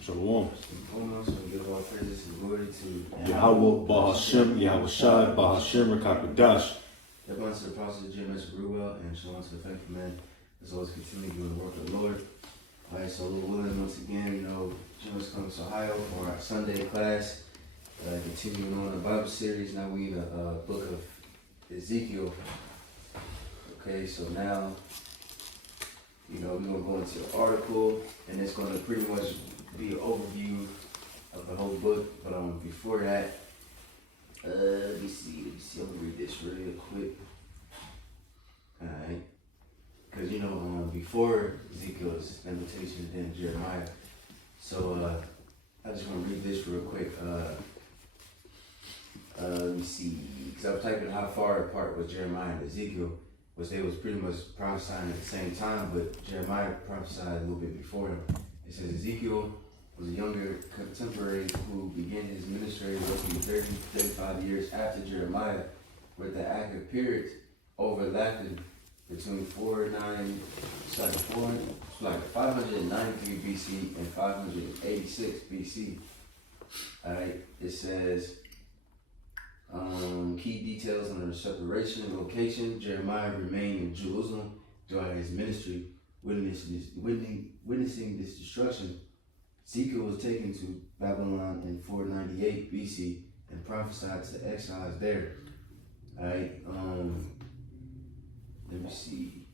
Shalom. So give all praises and glory to Yahweh, Bahashem, Yahweh Shai, Bahashem, Rakakadash. everyone to the apostles, James Ruel, and shalom to the faithful man as always continue doing the work of the Lord. Alright, so Lord willing, once again, James comes to Ohio for our Sunday class. Continuing on the Bible series. Now we in the book of Ezekiel. Okay, so now we're gonna go into the article, and it's gonna pretty much be an overview of the whole book. But before that, let me see. I'm gonna read this real quick. Alright, because before Ezekiel is Lamentations and then Jeremiah. So I just want to read this real quick. Let me see, because I was typing how far apart was Jeremiah and Ezekiel. They was pretty much prophesying at the same time, but Jeremiah prophesied a little bit before him. It says Ezekiel was a younger contemporary who began his ministry roughly 35 years after Jeremiah, with the active period overlapping between 593 BC and 586 BC. Alright, it says key details on the separation and location. Jeremiah remained in Jerusalem throughout his ministry, witnessing this destruction. Ezekiel was taken to Babylon in 498 BC and prophesied to the exiles there. Alright, let me see.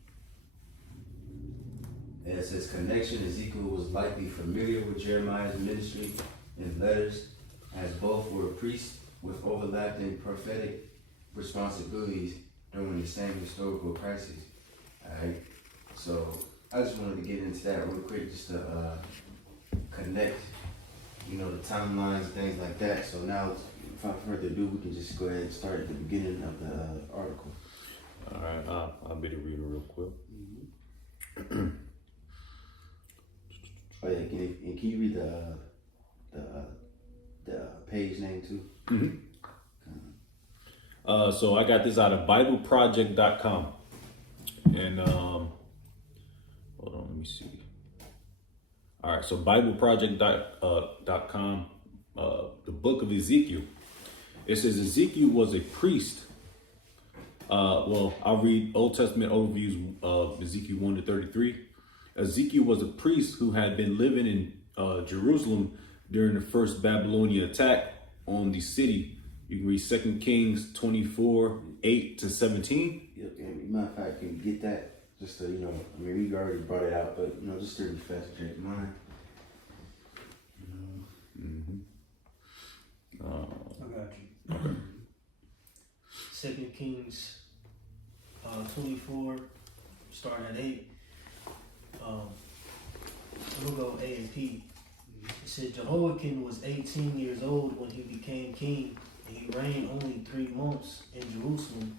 It says connection. Ezekiel was likely familiar with Jeremiah's ministry and letters, as both were priests with overlapping prophetic responsibilities during the same historical crisis. Alright, so I just wanted to get into that real quick, just to connect, the timelines, things like that. So now, without further ado, we can just go ahead and start at the beginning of the article. Alright, I'll be the reader real quick. Mm-hmm. Oh yeah, can you read the page name too? Mm-hmm. So I got this out of BibleProject.com, and hold on, let me see. All right, so BibleProject.com, the book of Ezekiel. It says Ezekiel was a priest. I'll read Old Testament overviews of Ezekiel 1 to 33. Ezekiel was a priest who had been living in Jerusalem during the first Babylonian attack on the city. You can read 2 Kings 24, 8 to 17. Yep, and matter of fact, can you get that? Just to, we already brought it out, but, just to refresh your mind. I got you. Okay. 2 Kings 24, starting at 8. We'll go A and P. It said Jehoiakim was 18 years old when he became king, and he reigned only 3 months in Jerusalem.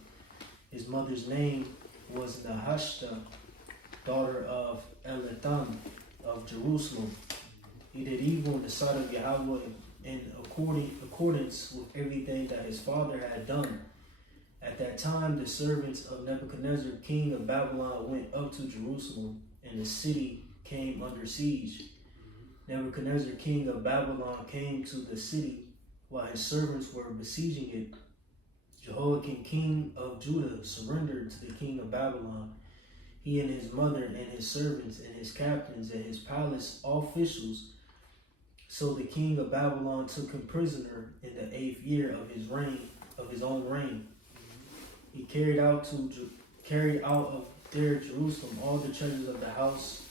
His mother's name was Nahashta, daughter of Elathan of Jerusalem. He did evil in the sight of Yahweh in accordance with everything that his father had done. At that time, the servants of Nebuchadnezzar, king of Babylon, went up to Jerusalem, and the city came under siege. Nebuchadnezzar, king of Babylon, came to the city while his servants were besieging it. Jehoiakim, king of Judah, surrendered to the king of Babylon. He and his mother and his servants and his captains and his palace officials. So the king of Babylon took him prisoner in the 8th year of his own reign. He carried out of there Jerusalem all the treasures of the house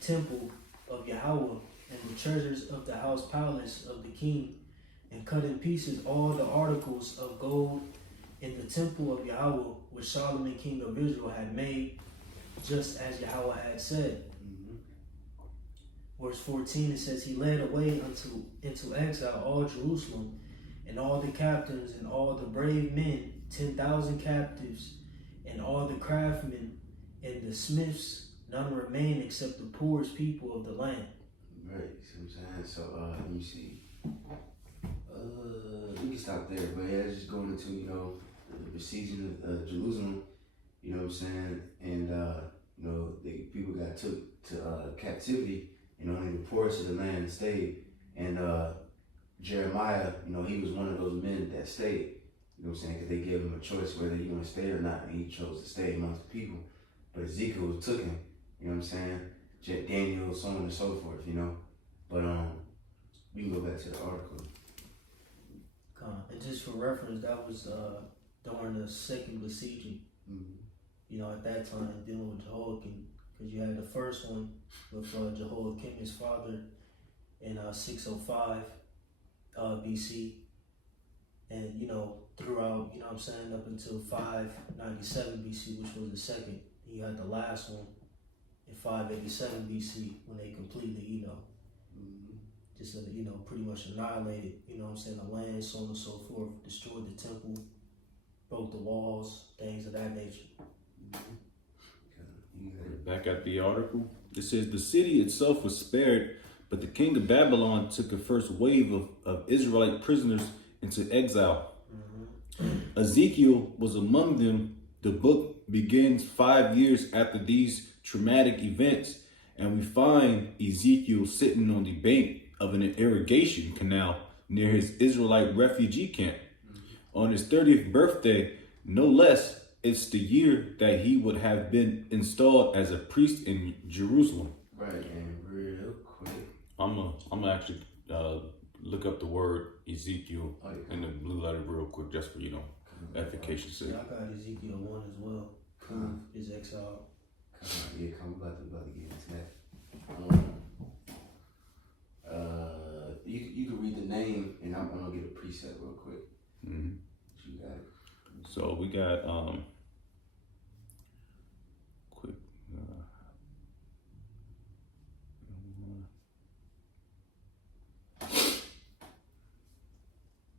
temple of Yahweh and the treasures of the house palace of the king, and cut in pieces all the articles of gold in the temple of Yahweh which Solomon king of Israel had made, just as Yahweh had said. Verse 14, it says, he led away into exile all Jerusalem, and all the captains and all the brave men, 10,000 captives, and all the craftsmen and the smiths. None remained except the poorest people of the land. Right, see what I'm saying? So, let me see. We can stop there, but yeah, just going into, the besieging of Jerusalem, you know what I'm saying? And, the people got took to captivity and only the poorest of the land stayed. And Jeremiah, he was one of those men that stayed. You know what I'm saying? Because they gave him a choice whether he want to stay or not, and he chose to stay amongst the people. But Ezekiel took him. You know what I'm saying? Daniel, so on and so forth. But we can go back to the article. And just for reference, that was during the second besieging. Mm-hmm. At that time, dealing with Jehoiakim, because you had the first one with Jehoiakim, his father, in 605 BC, and throughout, up until 597 BC, which was the second. You had the last one in 587 BC when they completely, just pretty much annihilated, the land, so on and so forth, destroyed the temple, broke the walls, things of that nature. Back at the article, it says the city itself was spared, but the king of Babylon took a first wave of Israelite prisoners into exile. Ezekiel was among them. The book begins 5 years after these traumatic events, and we find Ezekiel sitting on the bank of an irrigation canal near his Israelite refugee camp. On his 30th birthday, no less, it's the year that he would have been installed as a priest in Jerusalem. Right, and real quick, I'm gonna actually look up the word Ezekiel in the blue letter real quick, just for edification's sake. I got Ezekiel 1 as well. His exile. Come about to get into that. You can read the name, and I'm gonna get a preset real quick. Mm-hmm. You got it. So we got quick.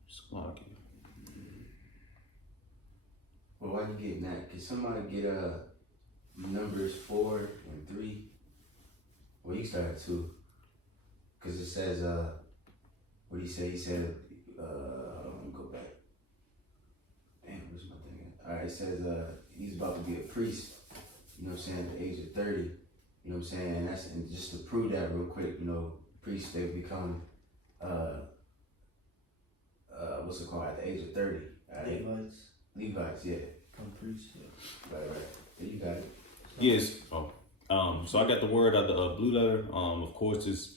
Slocky. Well, why you getting that? Can somebody get Numbers 4 and 3? Well, you start at 2. Because it says, what did he say? He said, let me go back. Damn, where's my thing at? All right, it says he's about to be a priest, at the age of 30. You know what I'm saying? And just to prove that real quick, priests, they become, what's it called, at the age of 30. Right? Levites, yeah. Become priests, yeah. Right. There you got it. Yes. So I got the word out the blue letter. Of course, it's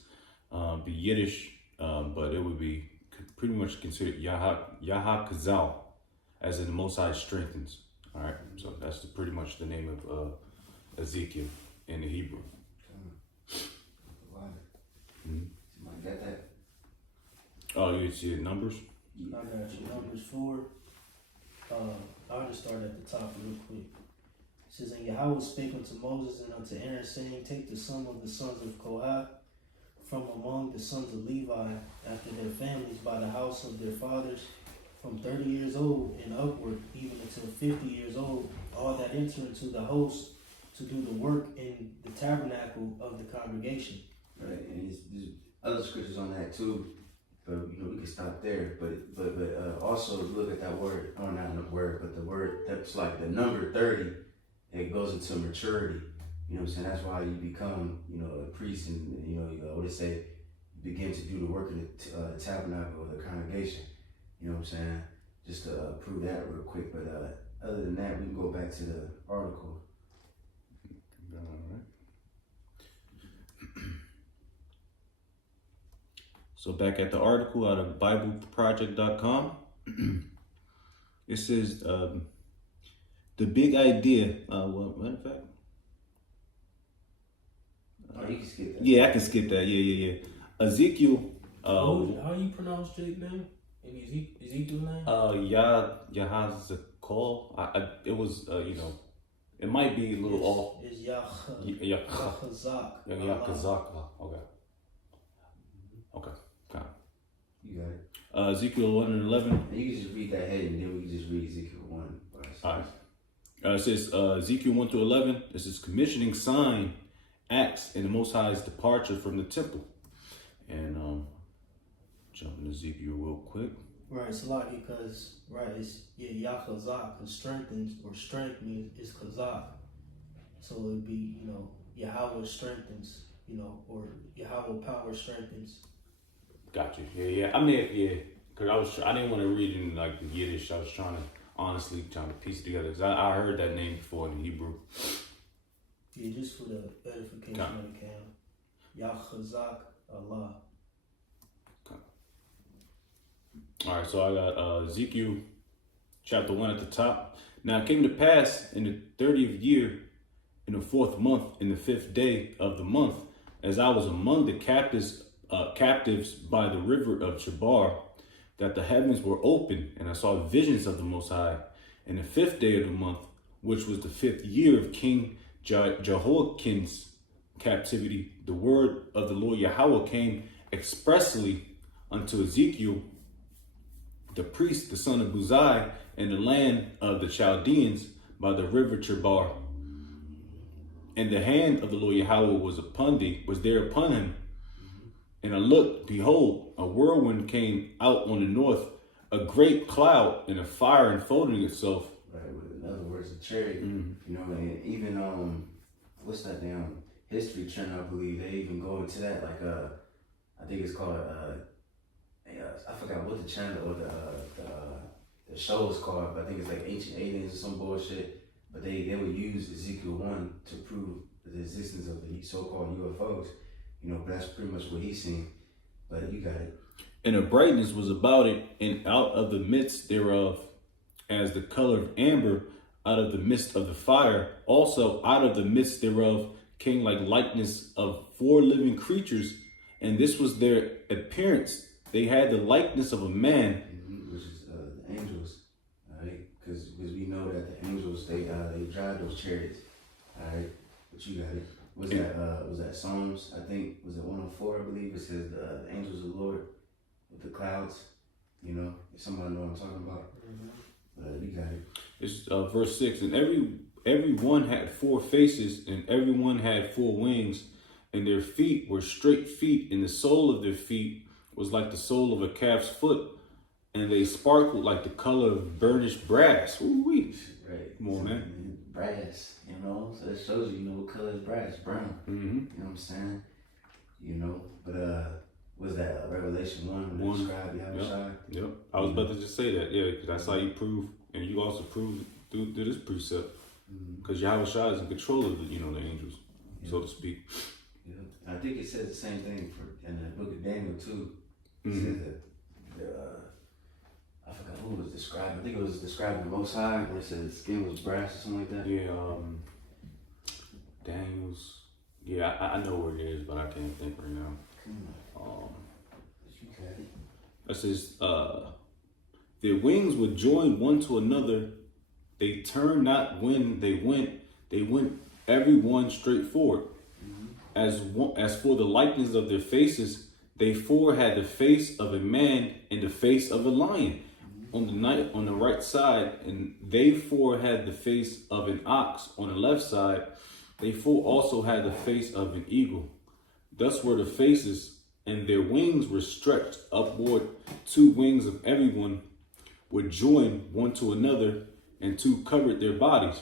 be Yiddish, but it would be pretty much considered Yahakazal, as in the Most High strengthens. All right. So that's pretty much the name of Ezekiel in the Hebrew. Mm-hmm. Somebody got that? Oh, you see the numbers? I got you. Numbers 4. I'll just start at the top real quick. It says, and Yahweh spake unto Moses and unto Aaron, saying, take the sum of the sons of Kohath from among the sons of Levi after their families by the house of their fathers, from 30 years old and upward, even until 50 years old, all that enter into the host to do the work in the tabernacle of the congregation. Right, and there's other scriptures on that too, but we can stop there. But also look at that word, or not the word, but the word that's like the number 30. It goes into maturity. You know what I'm saying? That's why you become, a priest, and what it say, begin to do the work of the tabernacle of the congregation. You know what I'm saying? Just to prove that real quick. But other than that, we can go back to the article. All right. So back at the article out of BibleProject.com, it says the big idea. Matter of fact. You can skip that. Yeah, I can skip that. Yeah. Ezekiel. How you pronounce Jake's name? And Ezekiel's name? Yahazakal. It was, it might be a little off. It's Yahazak. Okay. You got it. Ezekiel 1 and 11. And you can just read that head, and then we can just read Ezekiel 1. All right. It says Ezekiel 1 to 11. This is commissioning sign, acts, and the Most High's departure from the temple. And jumping to Ezekiel real quick. Right, it's a lot because, it's Yahazak, because strengthens, or strength means is Kazak. So it would be, Yahweh strengthens. or Yahweh power strengthens. Got you. Yeah. I mean, yeah. Cause I didn't want to read in like the Yiddish. I was trying to piece it together. Cause I heard that name before in Hebrew. Yeah, just for the edification of the camp. Yahchazak Allah. All right, so I got Ezekiel chapter 1 at the top. Now it came to pass in the 30th year, in the 4th month, in the 5th day of the month, as I was among the captives by the river of Chebar, that the heavens were open, and I saw visions of the Most High. In the 5th day of the month, which was the 5th year of King Jehoiakim's captivity, the word of the Lord Yahweh came expressly unto Ezekiel, the priest, the son of Buzai, in the land of the Chaldeans by the river Chebar. And the hand of the Lord Yahweh was there upon him. And I looked, behold, a whirlwind came out on the north, a great cloud, and a fire enfolding itself. Right, in other words, a chariot. And even what's that damn History Channel? I believe they even go into that. Like I think it's called I forgot what the channel or the show is called, but I think it's like Ancient Aliens or some bullshit. But they would use Ezekiel 1 to prove the existence of the so-called UFOs. But that's pretty much what he's seen. But you got it. And a brightness was about it, and out of the midst thereof, as the color of amber, out of the midst of the fire, also out of the midst thereof came like likeness of 4 living creatures, and this was their appearance. They had the likeness of a man, which is the angels, right? Because we know that the angels they drive those chariots, all right? But you got it. Was that Psalms? I think was it 104? I believe it says the angels of the Lord with the clouds. If somebody know what I'm talking about. You got it. It's verse 6, and every one had 4 faces, and every one had 4 wings, and their feet were straight feet, and the sole of their feet was like the sole of a calf's foot, and they sparkled like the color of burnished brass. Ooh-wee. Right. Come on, man. Brass, so that shows you, what color is brass? Brown. Mm-hmm. You know what I'm saying? But was that Revelation 1 when they described Yahweh? Yep. I was about to just say that, yeah, because that's how you prove, and you also prove through this precept, because Yahweh is in control of the angels, so to speak. Yeah. And I think it says the same thing in the book of Daniel too. It says that I forgot who it was describing. I think it was describing the Most High when it said the skin was brass or something like that. Yeah, Daniel's. Yeah, I know where it is, but I can't think right now. It says, their wings would join one to another. They turned not when they went every one straight forward. As for the likeness of their faces, they 4 had the face of a man and the face of a lion on the right side, and they 4 had the face of an ox on the left side. They 4 also had the face of an eagle. Thus were the faces, and their wings were stretched upward. 2 wings of everyone were joined one to another, and 2 covered their bodies.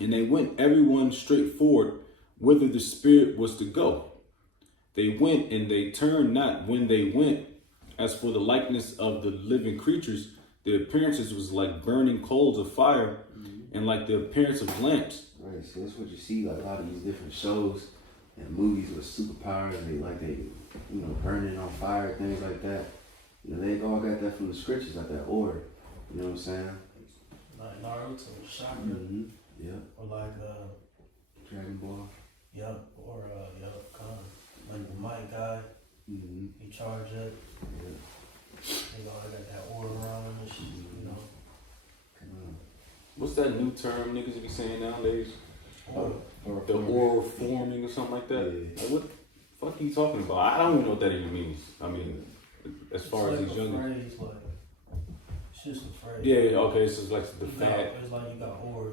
And they went every one straight forward, whither the Spirit was to go. They went, and they turned not when they went. As for the likeness of the living creatures, their appearances was like burning coals of fire, and like the appearance of lamps. Right, so that's what you see, like a lot of these different shows and movies with superpowers. They burning on fire, things like that. They all got that from the scriptures, like that order. You know what I'm saying? Like Naruto, Chakra. Yeah. Or like Dragon Ball. Yep. Or kind of like the Might guy. He charged up. Yeah. They all got that aura around him and shit. What's that new term niggas be saying nowadays? The oral forming or something like that? Yeah. Like, what the fuck are you talking about? I don't even know what that even means. I mean, as far as these young... It's just a phrase. Yeah, okay, it's just like the fat... It's like you got aura.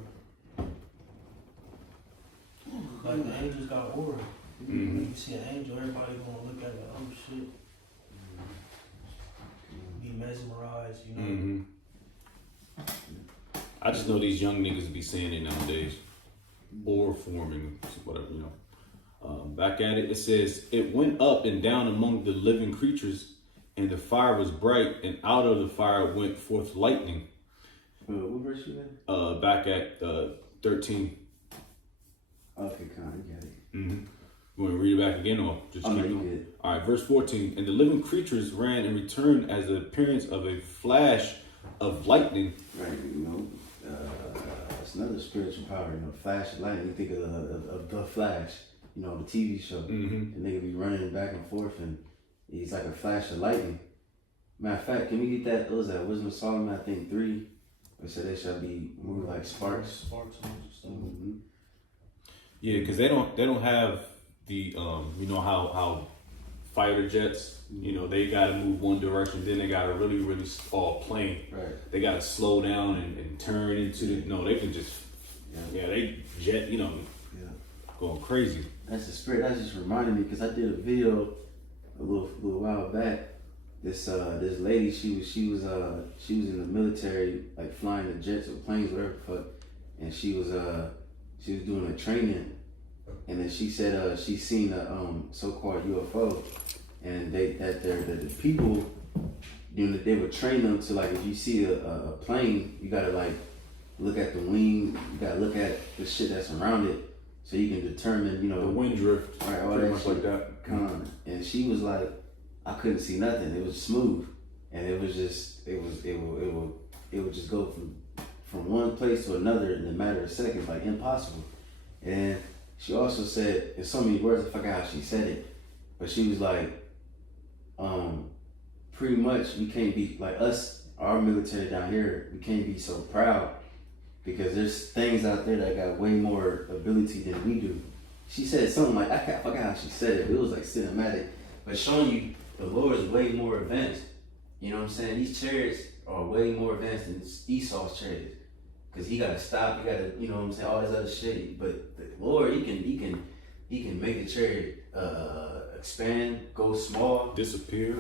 Like the angels got aura. When you see an angel, everybody gonna look at it, oh shit. Be mesmerized, I just know these young niggas be saying it nowadays. Or forming, whatever, Back at it, it says, it went up and down among the living creatures, and the fire was bright, and out of the fire went forth lightning. What verse you in? Back at 13. Okay, kind, you got it. Mm-hmm. You want to read it back again, or just keep you going? good. All right, verse 14. And the living creatures ran and returned as the appearance of a flash of lightning. Right, it's another spiritual power, flash of lightning. You think of the Flash, the TV show. Mm-hmm. And they could be running back and forth, and he's like a flash of lightning. Matter of fact, can we get that? What was that? Wisdom of Solomon, I think 3. It said they shall be moved like sparks. Sparks and stuff. Mm-hmm. Yeah, because they don't have the how fighter jets, they got to move one direction, then they got to really plane. Right. They got to slow down and turn into they can just they jet going crazy. That's the spirit. That just reminded me because I did a video a little while back. This lady, she was in the military, like flying the jets or planes, whatever the fuck, and she was doing a training, and then she said she seen a so-called UFO, and the people, they would train them to, like, if you see a plane, you gotta like look at the wing, you gotta look at the shit that's around it, so you can determine, the wind drift, right, all that shit like that. And she was like, I couldn't see nothing. It was smooth, and it would just go from one place to another in a matter of seconds, like impossible. And she also said, in so many words, I forgot how she said it, but she was like, pretty much we can't be like us, our military down here. We can't be so proud because there's things out there that got way more ability than we do. She said something like, I forgot how she said it, but it was like cinematic, but showing you the Lord is way more advanced. You know what I'm saying? These chariots are way more advanced than Esau's chariots. Cause he gotta stop, he gotta, you know what I'm saying, all this other shit. But the Lord, he can make a chariot expand, go small, disappear,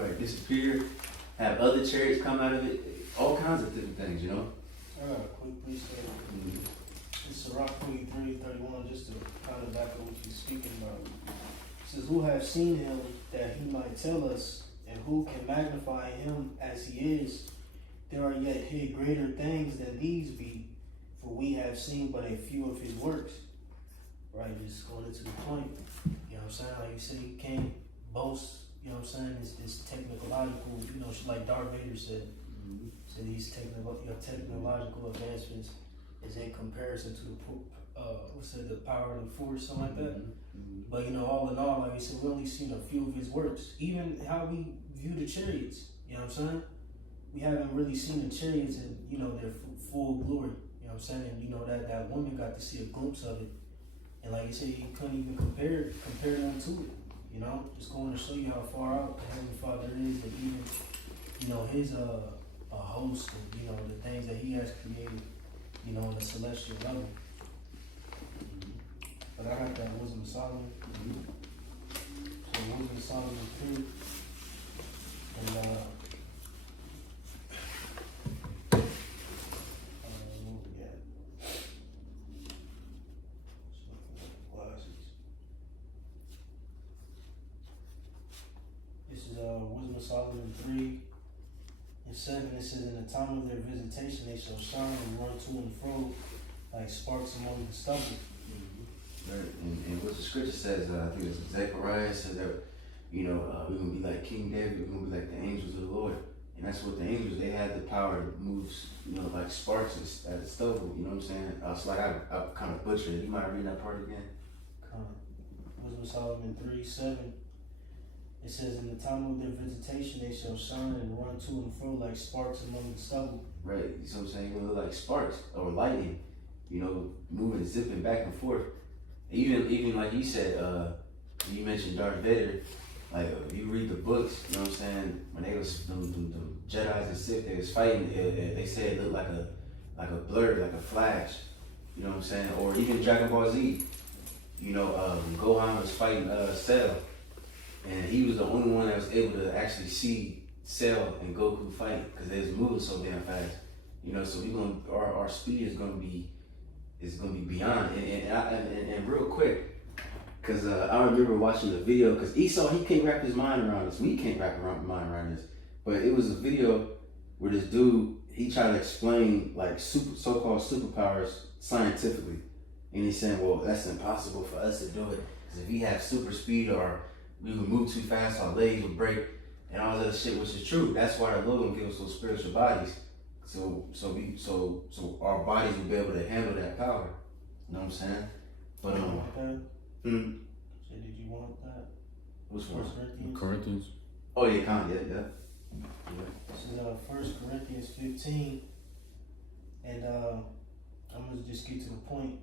have other chariots come out of it, all kinds of different things, I got a quick precept. It's Sirach 23:31, just to kind of back up what you're speaking about. It says, who have seen him that he might tell us, and who can magnify him as he is? There are yet hid greater things than these be, for we have seen but a few of his works. Right, just going into the point. You know what I'm saying? Like you said, you can't boast, you know what I'm saying, this technological, like Darth Vader said. So these technological advancements is in comparison to the power of the force, something like that. But all in all, like I said, we only seen a few of his works. Even how we view the chariots, you know what I'm saying? We haven't really seen the chariots in, their full glory. You know what I'm saying? And that woman got to see a glimpse of it. And like you said, you couldn't even compare them to it. Just going to show you how far out the Heavenly Father is, that even, his a host and, the things that he has created, on the celestial level. But I got that Wisdom of Solomon. So Wisdom of Solomon 2. And where we at? Glasses. This is Wisdom of Solomon 3 and 7. It says, in the time of their visitation they shall shine and run to and fro like sparks among the stubble. Right. And what the scripture says, I think it's Zechariah says that, we're going to be like King David, we're going to be like the angels of the Lord. And that's what the angels, they had the power to move, like sparks at the stubble, you know what I'm saying? So like I kind of butchered it. You might read that part again? Wisdom of Solomon 3:7. It says, in the time of their visitation they shall shine and run to and fro like sparks among the stubble. Right, you know what I'm saying? You're going to look like sparks or lightning, moving, zipping back and forth. Even like you said, you mentioned Darth Vader. Like if you read the books, you know what I'm saying? When they was the Jedi's and Sith, they was fighting. They said it looked like a blur, like a flash. You know what I'm saying? Or even Dragon Ball Z. Gohan was fighting Cell, and he was the only one that was able to actually see Cell and Goku fight because they was moving so damn fast. So our speed is gonna be beyond. And real quick, Cause I remember watching the video. Cause Esau, he can't wrap his mind around this. We can't wrap our mind around this. But it was a video where this dude, he tried to explain like so-called superpowers scientifically, and he's saying, well, that's impossible for us to do it. Cause if we have super speed or we would move too fast, our legs would break, and all that other shit, which is true. That's why the Lord will give us those spiritual bodies. So our bodies will be able to handle that power. You know what I'm saying? But Did you want that? hmm? So did you want that? Which one? 1 Corinthians. Corinthians. Oh yeah, yeah. This is 1 Corinthians 15, and I'm gonna just get to the point.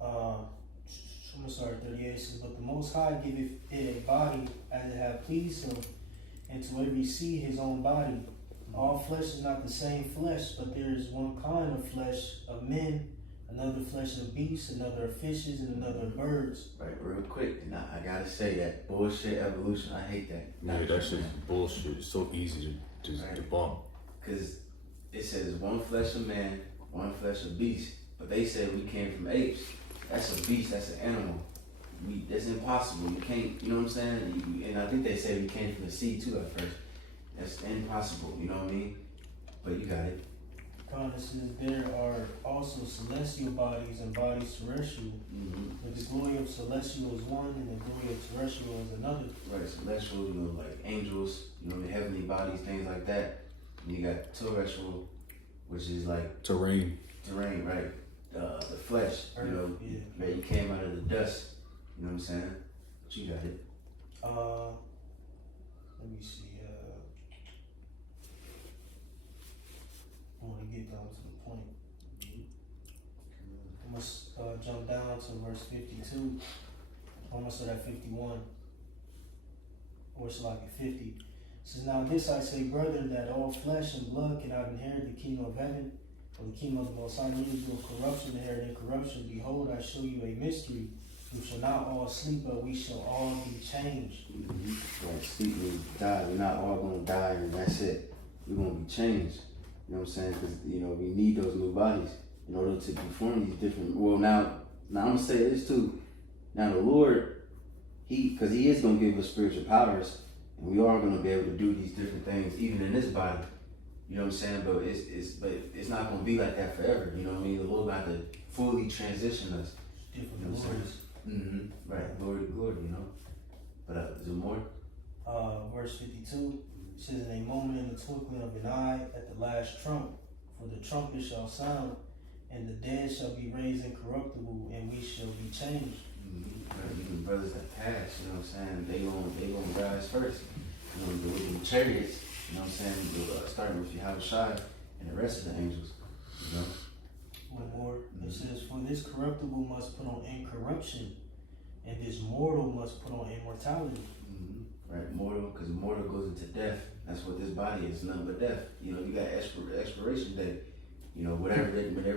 I'm gonna start at 38. It says, but the Most High giveth it a body as it hath pleased him, and to every seed his own body. All flesh is not the same flesh, but there is one kind of flesh of men, another flesh of beasts, another of fishes, and another of birds. Right, real quick, and I gotta say that bullshit evolution, I hate that. Yeah, that shit's bullshit. It's so easy to debunk. Cause it says one flesh of man, one flesh of beast, but they said we came from apes. That's a beast, that's an animal. That's impossible. You can't, you know what I'm saying? And I think they said we came from the sea too at first. That's impossible, you know what I mean? But you got it. It says there are also celestial bodies and bodies terrestrial. But the glory of celestial is one, and the glory of terrestrial is another. Right, celestial, you know, like angels, you know, the heavenly bodies, things like that. And you got terrestrial, which is like Terrain, right? The flesh, you know, yeah. you came out of the dust. You know what I'm saying? But you got it. Let me see. I want to get down to the point. I must jump down to verse 52. I'm gonna start at 51. Or it's like at 50. It says, now this I say, brethren, that all flesh and blood cannot inherit the kingdom of heaven, or the kingdom of the Most High, neither do corruption inherit incorruption. Behold, I show you a mystery. We shall not all sleep, but we shall all be changed. Like sleep, we die. We're not all gonna die, and that's it. We're gonna be changed. You know what I'm saying? Because you know we need those new bodies in order to perform these different. Well, now I'm gonna say this too. Now the Lord, because He is gonna give us spiritual powers, and we are gonna be able to do these different things, even in this body. You know what I'm saying? But it's not gonna be like that forever. You know what I mean? The Lord got to fully transition us. Different You know what I'm glories. saying? Right, glory to glory. You know. But is there more? Verse 52 says, in a moment, in the twinkling of an eye, at the last trump, for the trumpet shall sound, and the dead shall be raised incorruptible, and we shall be changed. Right, even brothers that pass, you know what I'm saying? They gonna rise first. You know, with the chariots, you know what I'm saying? Starting with Yahushua and the rest of the angels. You know. One more. It says, for this corruptible must put on incorruption, and this mortal must put on immortality. Right, mortal, because mortal goes into death. That's what this body is, nothing but death. You know, you got expiration date. You know, whenever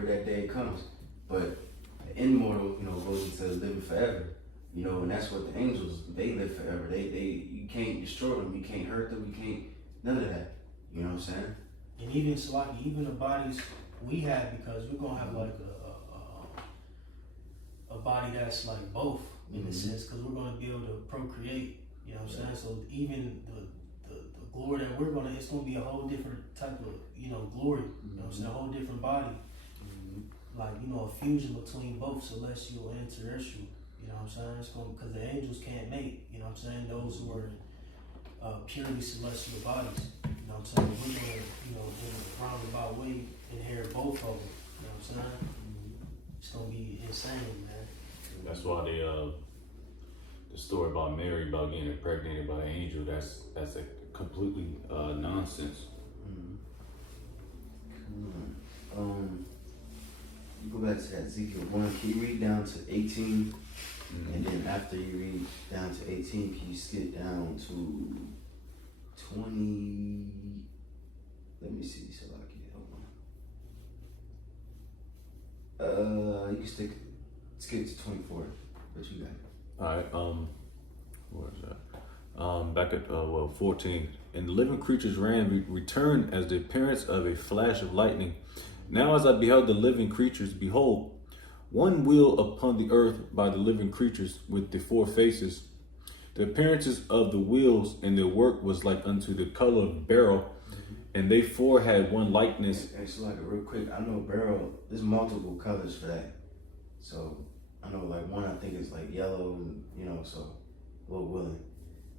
that day comes. But the immortal, you know, goes into living forever. You know, and that's what the angels, they live forever. You can't destroy them, you can't hurt them, you can't, none of that. You know what I'm saying? And even so, like even the bodies we have, because we're gonna have like a body that's like both in a sense, because we're gonna be able to procreate. You know what I'm saying? So even the glory that we're gonna, it's gonna be a whole different type of, you know, glory. You know what I'm saying? A whole different body. Like, you know, a fusion between both celestial and terrestrial. You know what I'm saying? It's going, because the angels can't mate. You know what I'm saying? Those who are purely celestial bodies. You know what I'm saying? We're gonna, you know, in a roundabout way, inherit both of them. You know what I'm saying? It's gonna be insane, man. That's why the story about Mary about getting impregnated by an angel, that's a completely nonsense. You go back to that Ezekiel 1, can you read down to 18? And then after you read down to 18, can you skip down to 20? Let me see, so I can hold on. You can skip to 24, but you got it. Alright, where is that? Back at 14. And the living creatures returned as the appearance of a flash of lightning. Now as I beheld the living creatures, behold, one wheel upon the earth by the living creatures with the four faces. The appearances of the wheels and their work was like unto the color of beryl, and they four had one likeness. And so like real quick, I know beryl, there's multiple colors for that. So I know like one I think is like yellow, and you know, so a little willing.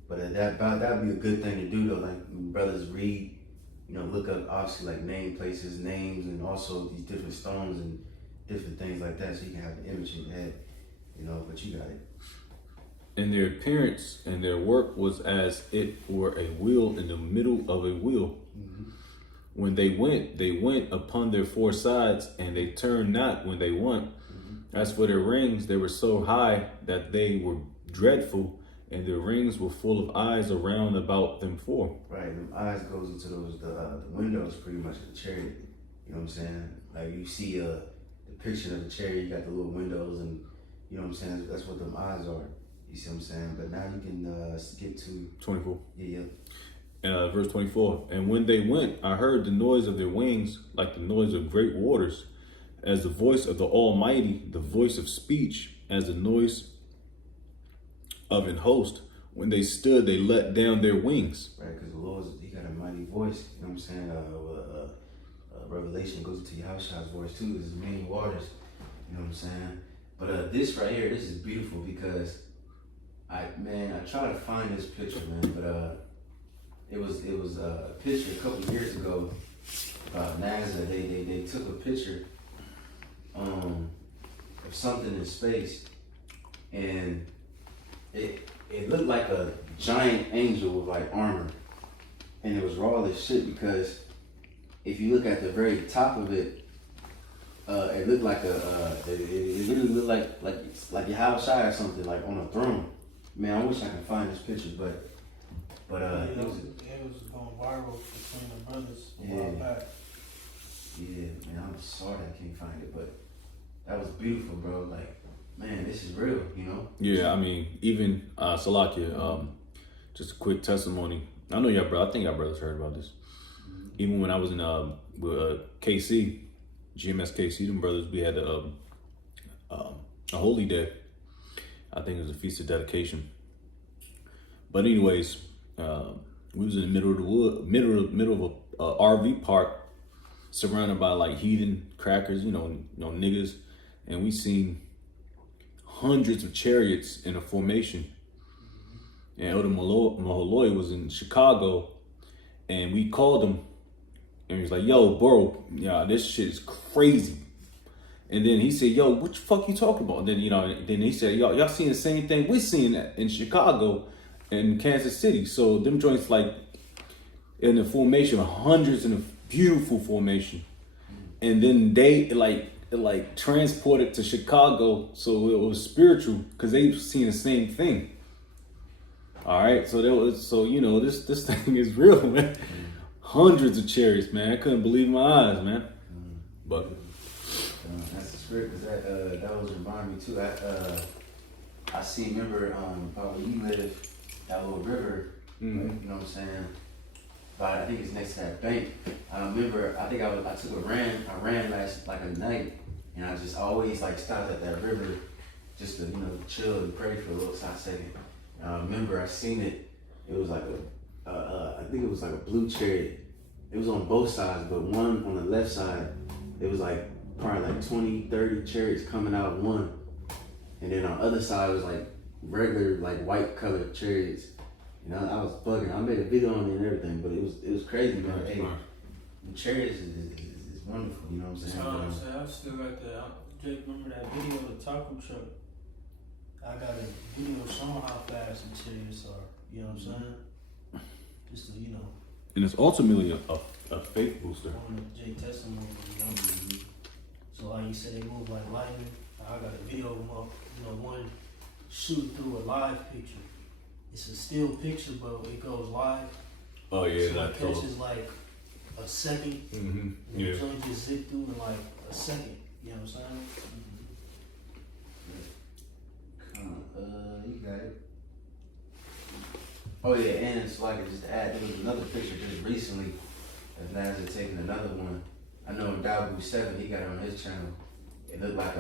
But that'd be a good thing to do though, like when brothers read, you know, look up obviously like name places, names, and also these different stones and different things like that, so you can have the image in your head, you know. But you got it. And their appearance and their work was as it were a wheel in the middle of a wheel. When they went upon their four sides, and they turned not when they went. As for their rings, they were so high that they were dreadful, and their rings were full of eyes around about them four. Right, them eyes goes into those the windows pretty much of the chariot. You know what I'm saying? Like you see the picture of the chariot, you got the little windows, and you know what I'm saying. That's what them eyes are. You see what I'm saying? But now you can skip to 24. Yeah. Verse 24. And when they went, I heard the noise of their wings, like the noise of great waters, as the voice of the Almighty, the voice of speech, as the noise of an host. When they stood, they let down their wings. Right, because the Lord, he got a mighty voice. You know what I'm saying? Revelation goes into Yahushua's voice too. There's many waters. You know what I'm saying? But this right here, this is beautiful because I tried to find this picture, man, but it was a picture a couple of years ago about NASA. They took a picture of something in space, and it looked like a giant angel with like armor, and it was raw as shit because if you look at the very top of it, it looked like it literally looked like Yahushua or something, like on a throne. Man, I wish I could find this picture, but it was going viral between the brothers a while back. Yeah, man, I'm sorry I can't find it, but that was beautiful, bro. Like, man, this is real, you know? Yeah, I mean, even Salakia, just a quick testimony. I know I think y'all brothers heard about this. Even when I was in with KC, GMS KC, them brothers, we had a holy day. I think it was a feast of dedication. But anyways, we was in the middle of the wood, middle of a RV park, surrounded by like heathen crackers, you know, niggas, and we seen hundreds of chariots in a formation. And Elder Maholoy was in Chicago, and we called him, and he was like, "Yo, bro, yeah, this shit is crazy." And then he said, "Yo, what the fuck you talking about?" And then then he said, "Y'all seeing the same thing we're seeing in Chicago and Kansas City." So them joints like in the formation of hundreds in a beautiful formation, and then they like transported to Chicago, so it was spiritual because they seen the same thing. All right, so this thing is real, man. Hundreds of chariots, man. I couldn't believe my eyes, man. But that's the spirit, because that was reminding me too. I see, remember, about where you live, that little river, like, you know what I'm saying? But I think it's next to that bank. I remember, I ran last like a night, and I just always like stopped at that river just to, chill and pray for a little hot second. And I remember I seen it. It was like I think it was like a blue chariot. It was on both sides, but one on the left side, it was like probably like 20, 30 chariots coming out of one. And then on the other side, it was like regular, like white colored chariots. I was bugging. I made a video on it and everything, but it was crazy, man. Hey, the chariots is wonderful, you know what I'm saying? I still got Jake, remember that video of the taco truck? I got a video showing how fast the chariots are, you know what I'm saying? Just to, and it's ultimately a faith booster. On the Jake testimony, So like you said, they move like lightning. I got a video of them, one shooting through a live picture. It's a still picture, but it goes live. Oh yeah, so it catches like a second. Mm-hmm. And the joint just zip through in like a second. You know what I'm saying? You got it. Oh yeah, and it's like just to add, there was another picture just recently of Nazareth taking another one. I know in Dabu 7, he got it on his channel. It looked like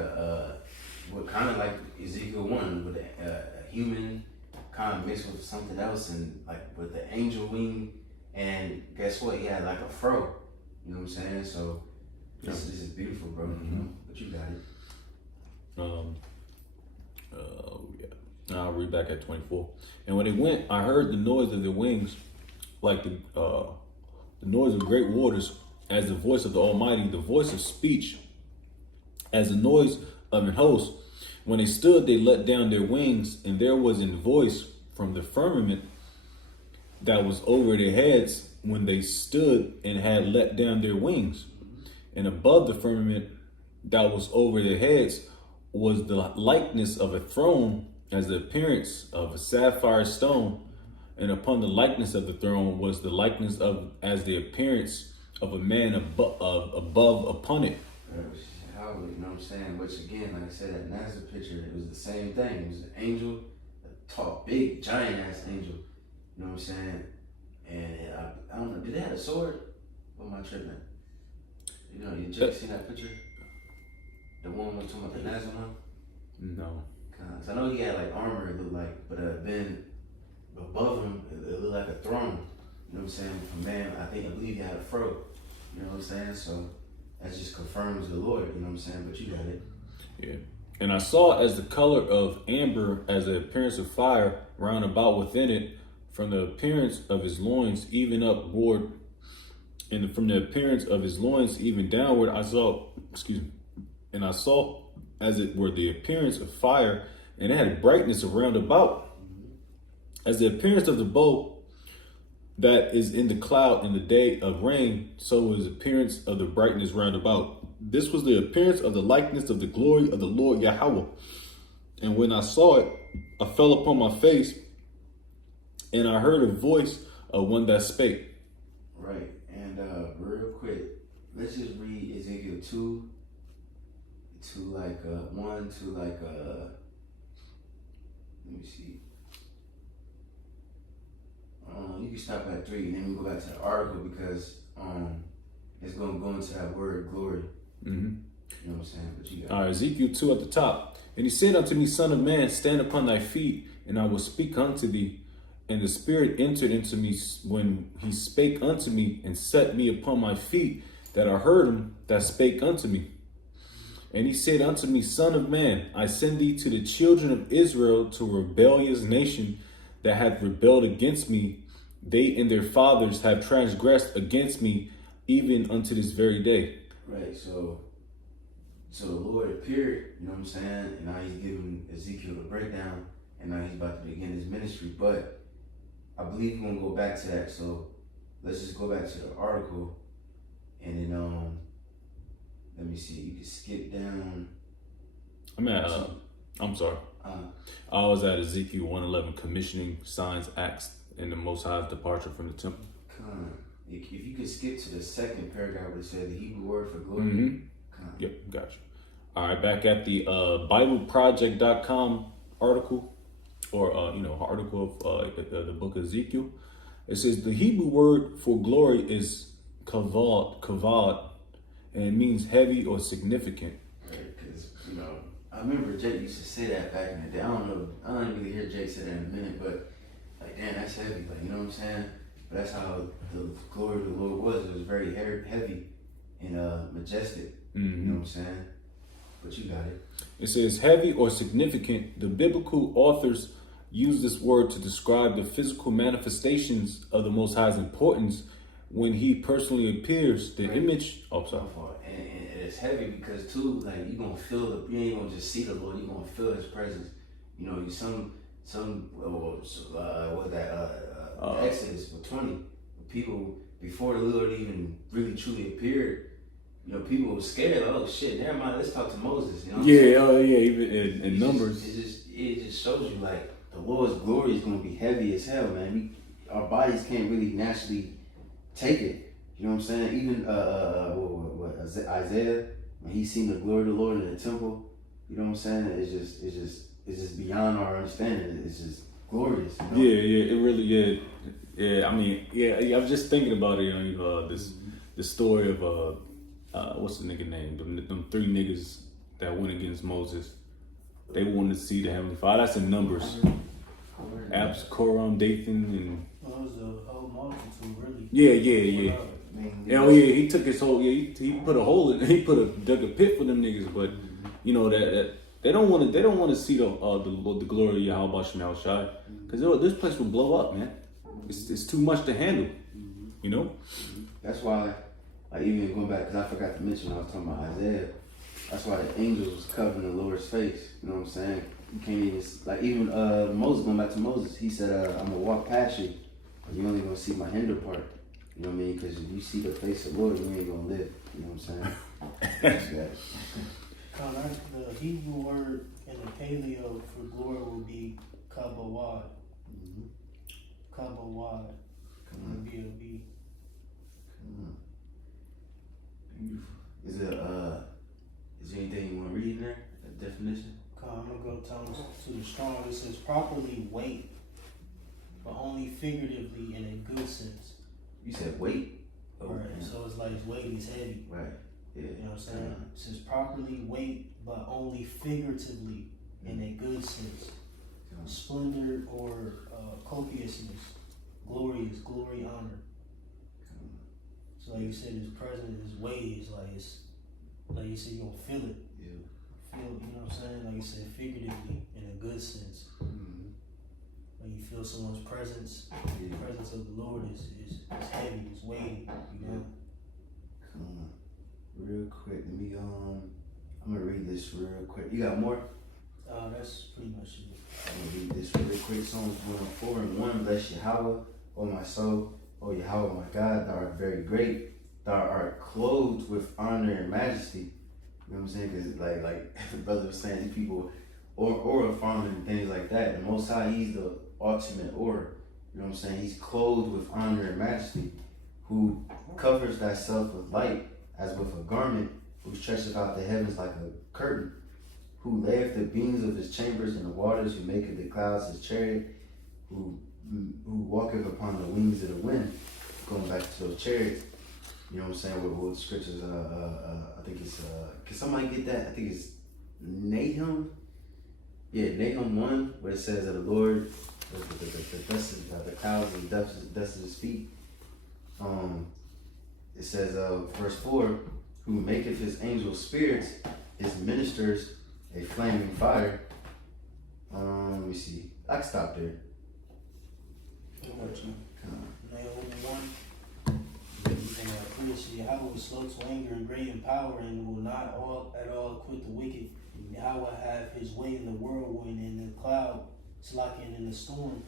what kind of like Ezekiel 1 with a human kind of mixed with something else, and like with the angel wing, and guess what? He had like a fro. You know what I'm saying? So this is beautiful, bro. You know, but you got it. Yeah. I'll read back at 24. And when they went, I heard the noise of their wings, like the noise of great waters, as the voice of the Almighty, the voice of speech, as the noise of an host. When they stood, they let down their wings, and there was a voice from the firmament that was over their heads when they stood and had let down their wings. And above the firmament that was over their heads was the likeness of a throne, as the appearance of a sapphire stone. And upon the likeness of the throne was the likeness of as the appearance of a man above upon it. You know what I'm saying? Which again, like I said, that Nazar picture, it was the same thing. It was an angel, a tall, big, giant ass angel. You know what I'm saying? And I don't know, did they have a sword? What am I tripping? You know, you just seen that picture? The one we're talking about, the Nazar one? No. Cause I know he had like armor, it looked like, but then above him, it looked like a throne. You know what I'm saying? For man, I believe he had a fro. You know what I'm saying? So that just confirms the Lord. You know what I'm saying? But you got it. Yeah. And I saw as the color of amber, as the appearance of fire round about within it, from the appearance of his loins even upward, and from the appearance of his loins even downward, I saw as it were the appearance of fire, and it had a brightness around about, as the appearance of the bow that is in the cloud in the day of rain, so was the appearance of the brightness round about. This was the appearance of the likeness of the glory of the Lord Yahweh. And when I saw it, I fell upon my face, and I heard a voice of one that spake. Right, and real quick, let's just read Ezekiel 2 to like 1 to like let me see. You can stop at 3 and then we go back to the article because it's going to go into that word glory. You know what I'm saying? But you got All right, Ezekiel 2 at the top. And he said unto me, Son of man, stand upon thy feet, and I will speak unto thee. And the Spirit entered into me when he spake unto me, and set me upon my feet, that I heard him that spake unto me. And he said unto me, Son of man, I send thee to the children of Israel, to a rebellious nation that hath rebelled against me. They and their fathers have transgressed against me, even unto this very day. Right, so the Lord appeared, you know what I'm saying? And now he's giving Ezekiel the breakdown, and now he's about to begin his ministry. But I believe we're going to go back to that. So let's just go back to the article, and then let me see. You can skip down. I'm sorry. I was at Ezekiel 1:11, commissioning signs, acts, and the Most High's departure from the temple. If you could skip to the second paragraph where it said the Hebrew word for glory. Yep, gotcha. All right, back at the BibleProject.com article, or article of the book of Ezekiel. It says the Hebrew word for glory is kavod, and it means heavy or significant. Right, because I remember Jake used to say that back in the day. I don't really hear Jake say that in a minute, but like, damn, that's heavy. Like, you know what I'm saying? But that's how the glory of the Lord was. It was very heavy and majestic. You know what I'm saying? But you got it. It says heavy or significant. The biblical authors use this word to describe the physical manifestations of the Most High's importance when he personally appears. The image. Oh, sorry. And it's heavy because too, like, you're gonna feel you ain't gonna just see the Lord. You're gonna feel His presence. You know, Exodus 20, people before the Lord even really truly appeared. People were scared. Like, oh shit, never mind. Let's talk to Moses. You know? Even in Numbers. It just shows you like the Lord's glory is gonna be heavy as hell, man. Our bodies can't really naturally take it. You know what I'm saying? Even Isaiah, when he seen the glory of the Lord in the temple, you know what I'm saying? It's just beyond our understanding. It's just glorious. You know? Yeah, it really, yeah. I mean, I was just thinking about it. The story of what's the nigga name? Them 3 niggas that went against Moses. They wanted to see the Heavenly Father. That's in Numbers. Abs, Koram, Dathan, and Well, it was a whole multitude, really. yeah. Oh yeah, he took his whole he put a hole in dug a pit for them niggas, but you know that they don't want to see the glory of Yahweh Shem Shai, because this place will blow up, man. It's too much to handle, you know. That's why, like, even going back, because I forgot to mention when I was talking about Isaiah. That's why the angels was covering the Lord's face. You know what I'm saying? You can't even, like, even Moses, going back to Moses, he said, I'm going to walk past you, but you're only going to see my hinder part. You know what I mean? Because if you see the face of the Lord, you ain't going to live. You know what I'm saying? The Hebrew word in the paleo for glory would be kabawad. Kabawad. B-O-B. Beautiful. Is there anything you want to read in there? A definition? I'm going to go to the strong. It says properly weight, but only figuratively in a good sense. You said weight? Oh, right. Yeah. So it's like weight is heavy. Right. Yeah. You know what I'm saying? It says properly weight, but only figuratively in a good sense. Splendor or copiousness. Glory, honor. So like you said, his presence, his weight is like you said, you don't feel it. Yeah. Feel, you know what I'm saying? Like you said, figuratively in a good sense. When you feel someone's presence, the presence of the Lord is heavy, it's weighty, you know. Come on. Real quick, let me I'm gonna read this real quick. You got more? That's pretty much it. I'm gonna read this real quick. Psalms 104:1. Bless Yahweh, O my soul, O Yahweh my God, thou art very great. Thou art clothed with honor and majesty. You know what I'm saying? Because like the brother was saying, these people or farming and things like that. The Most High, he's the ultimate order. You know what I'm saying? He's clothed with honor and majesty, who covers thyself with light as with a garment, who stretcheth out the heavens like a curtain, who layeth the beams of his chambers in the waters, who maketh the clouds his chariot, who walketh upon the wings of the wind. Going back to those chariots, you know what I'm saying? What the scriptures, I think it's, can somebody get that? I think it's Nahum. Yeah, Nahum 1, where it says that the Lord, the clouds and the dust of his feet. It says, verse 4, who maketh his angels spirits, his ministers a flaming fire. Let me see. I can stop there. Nahum 1. And Yahweh is slow to anger and great in power, and will not at all quit the wicked. Yahweh have his way in the whirlwind, and the cloud is like in the storm,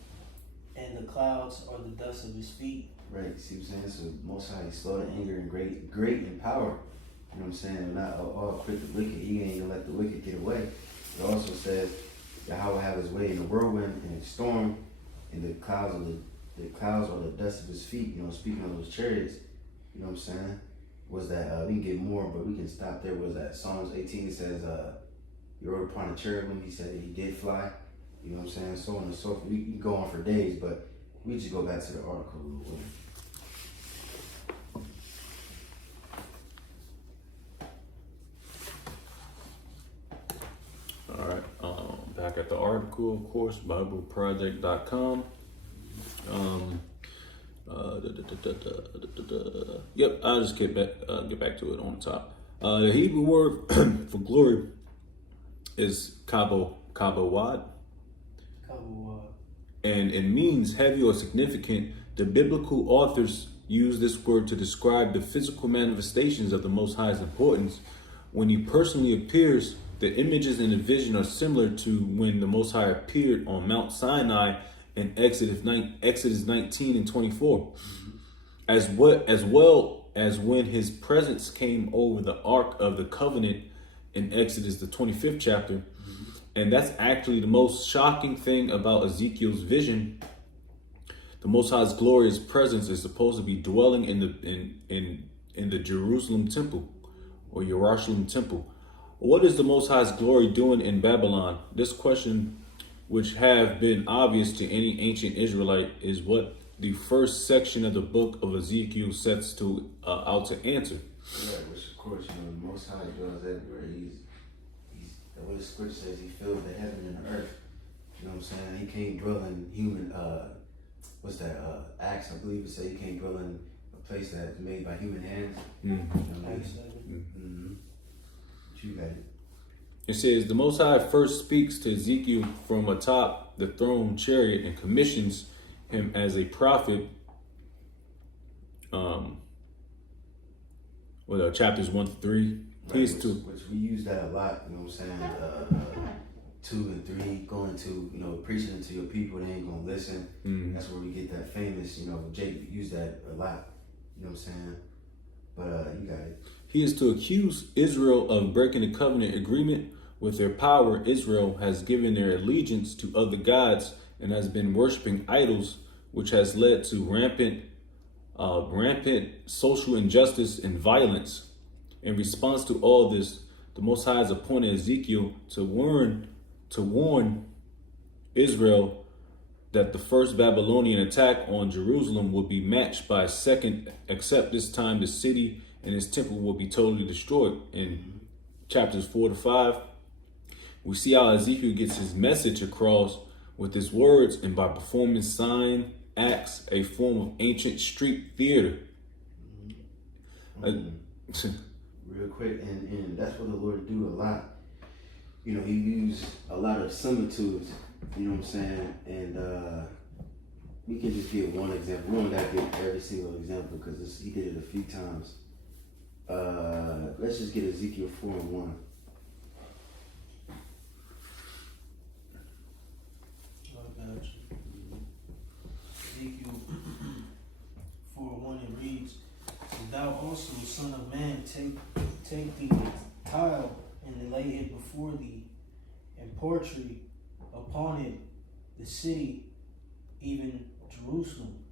and the clouds are the dust of his feet. Right, see what I'm saying? So Most High is slow to anger and great in power. You know what I'm saying? Not all quit the wicked. He ain't gonna let the wicked get away. It also says Yahweh have his way in the whirlwind and the storm, and the clouds are the dust of his feet. You know, speaking of those chariots, you know what I'm saying? Was that we can get more, but we can stop there. Was that Psalms 18? It says he rode upon a cherubim. He said that he did fly. You know what I'm saying? So on and so forth. We can go on for days, but we just go back to the article real quick. All right, back at the article, of course, BibleProject.com. Yep, I'll just get back to it on the top. The Hebrew word for glory is kabawad, and it means heavy or significant. The biblical authors use this word to describe the physical manifestations of the Most High's importance. When he personally appears, the images in the vision are similar to when the Most High appeared on Mount Sinai in Exodus 19 and 24, as well as when his presence came over the Ark of the Covenant in Exodus the 25th chapter. And that's actually the most shocking thing about Ezekiel's vision. The Most High's glorious presence is supposed to be dwelling in the Jerusalem temple or Jerusalem temple. What is the Most High's glory doing in Babylon? This question, which have been obvious to any ancient Israelite, is what the first section of the book of Ezekiel sets out to answer. Yeah, which of course, you know, the Most High dwells everywhere. He's the way the scripture says he filled the heaven and the earth. You know what I'm saying? He can't dwell in human, Acts, I believe it said he can't dwell in a place that's made by human hands. Mm-hmm. You know what I mean? Mm-hmm. But you got it. It says, the Most High first speaks to Ezekiel from atop the throne chariot and commissions him as a prophet. Chapters 1 to 3. Right, which we use that a lot, you know what I'm saying? 2 and 3, going to, preaching to your people, they ain't gonna listen. Mm-hmm. That's where we get that famous, Jake used that a lot, you know what I'm saying? But you got it. He is to accuse Israel of breaking the covenant agreement. With their power, Israel has given their allegiance to other gods and has been worshiping idols, which has led to rampant social injustice and violence. In response to all this, the Most High has appointed Ezekiel to warn Israel that the first Babylonian attack on Jerusalem will be matched by a second, except this time the city and its temple will be totally destroyed. In chapters 4 to 5, we see how Ezekiel gets his message across with his words and by performing sign acts, a form of ancient street theater. Real quick, and that's what the Lord do a lot. He used a lot of similitudes, you know what I'm saying? And we can just give one example. We don't gotta give every single example because he did it a few times. Let's just get Ezekiel 4 and 1. Ezekiel 4:1 it reads, "And thou also, son of man, take thee the tile and lay it before thee, and portray upon it the city, even Jerusalem,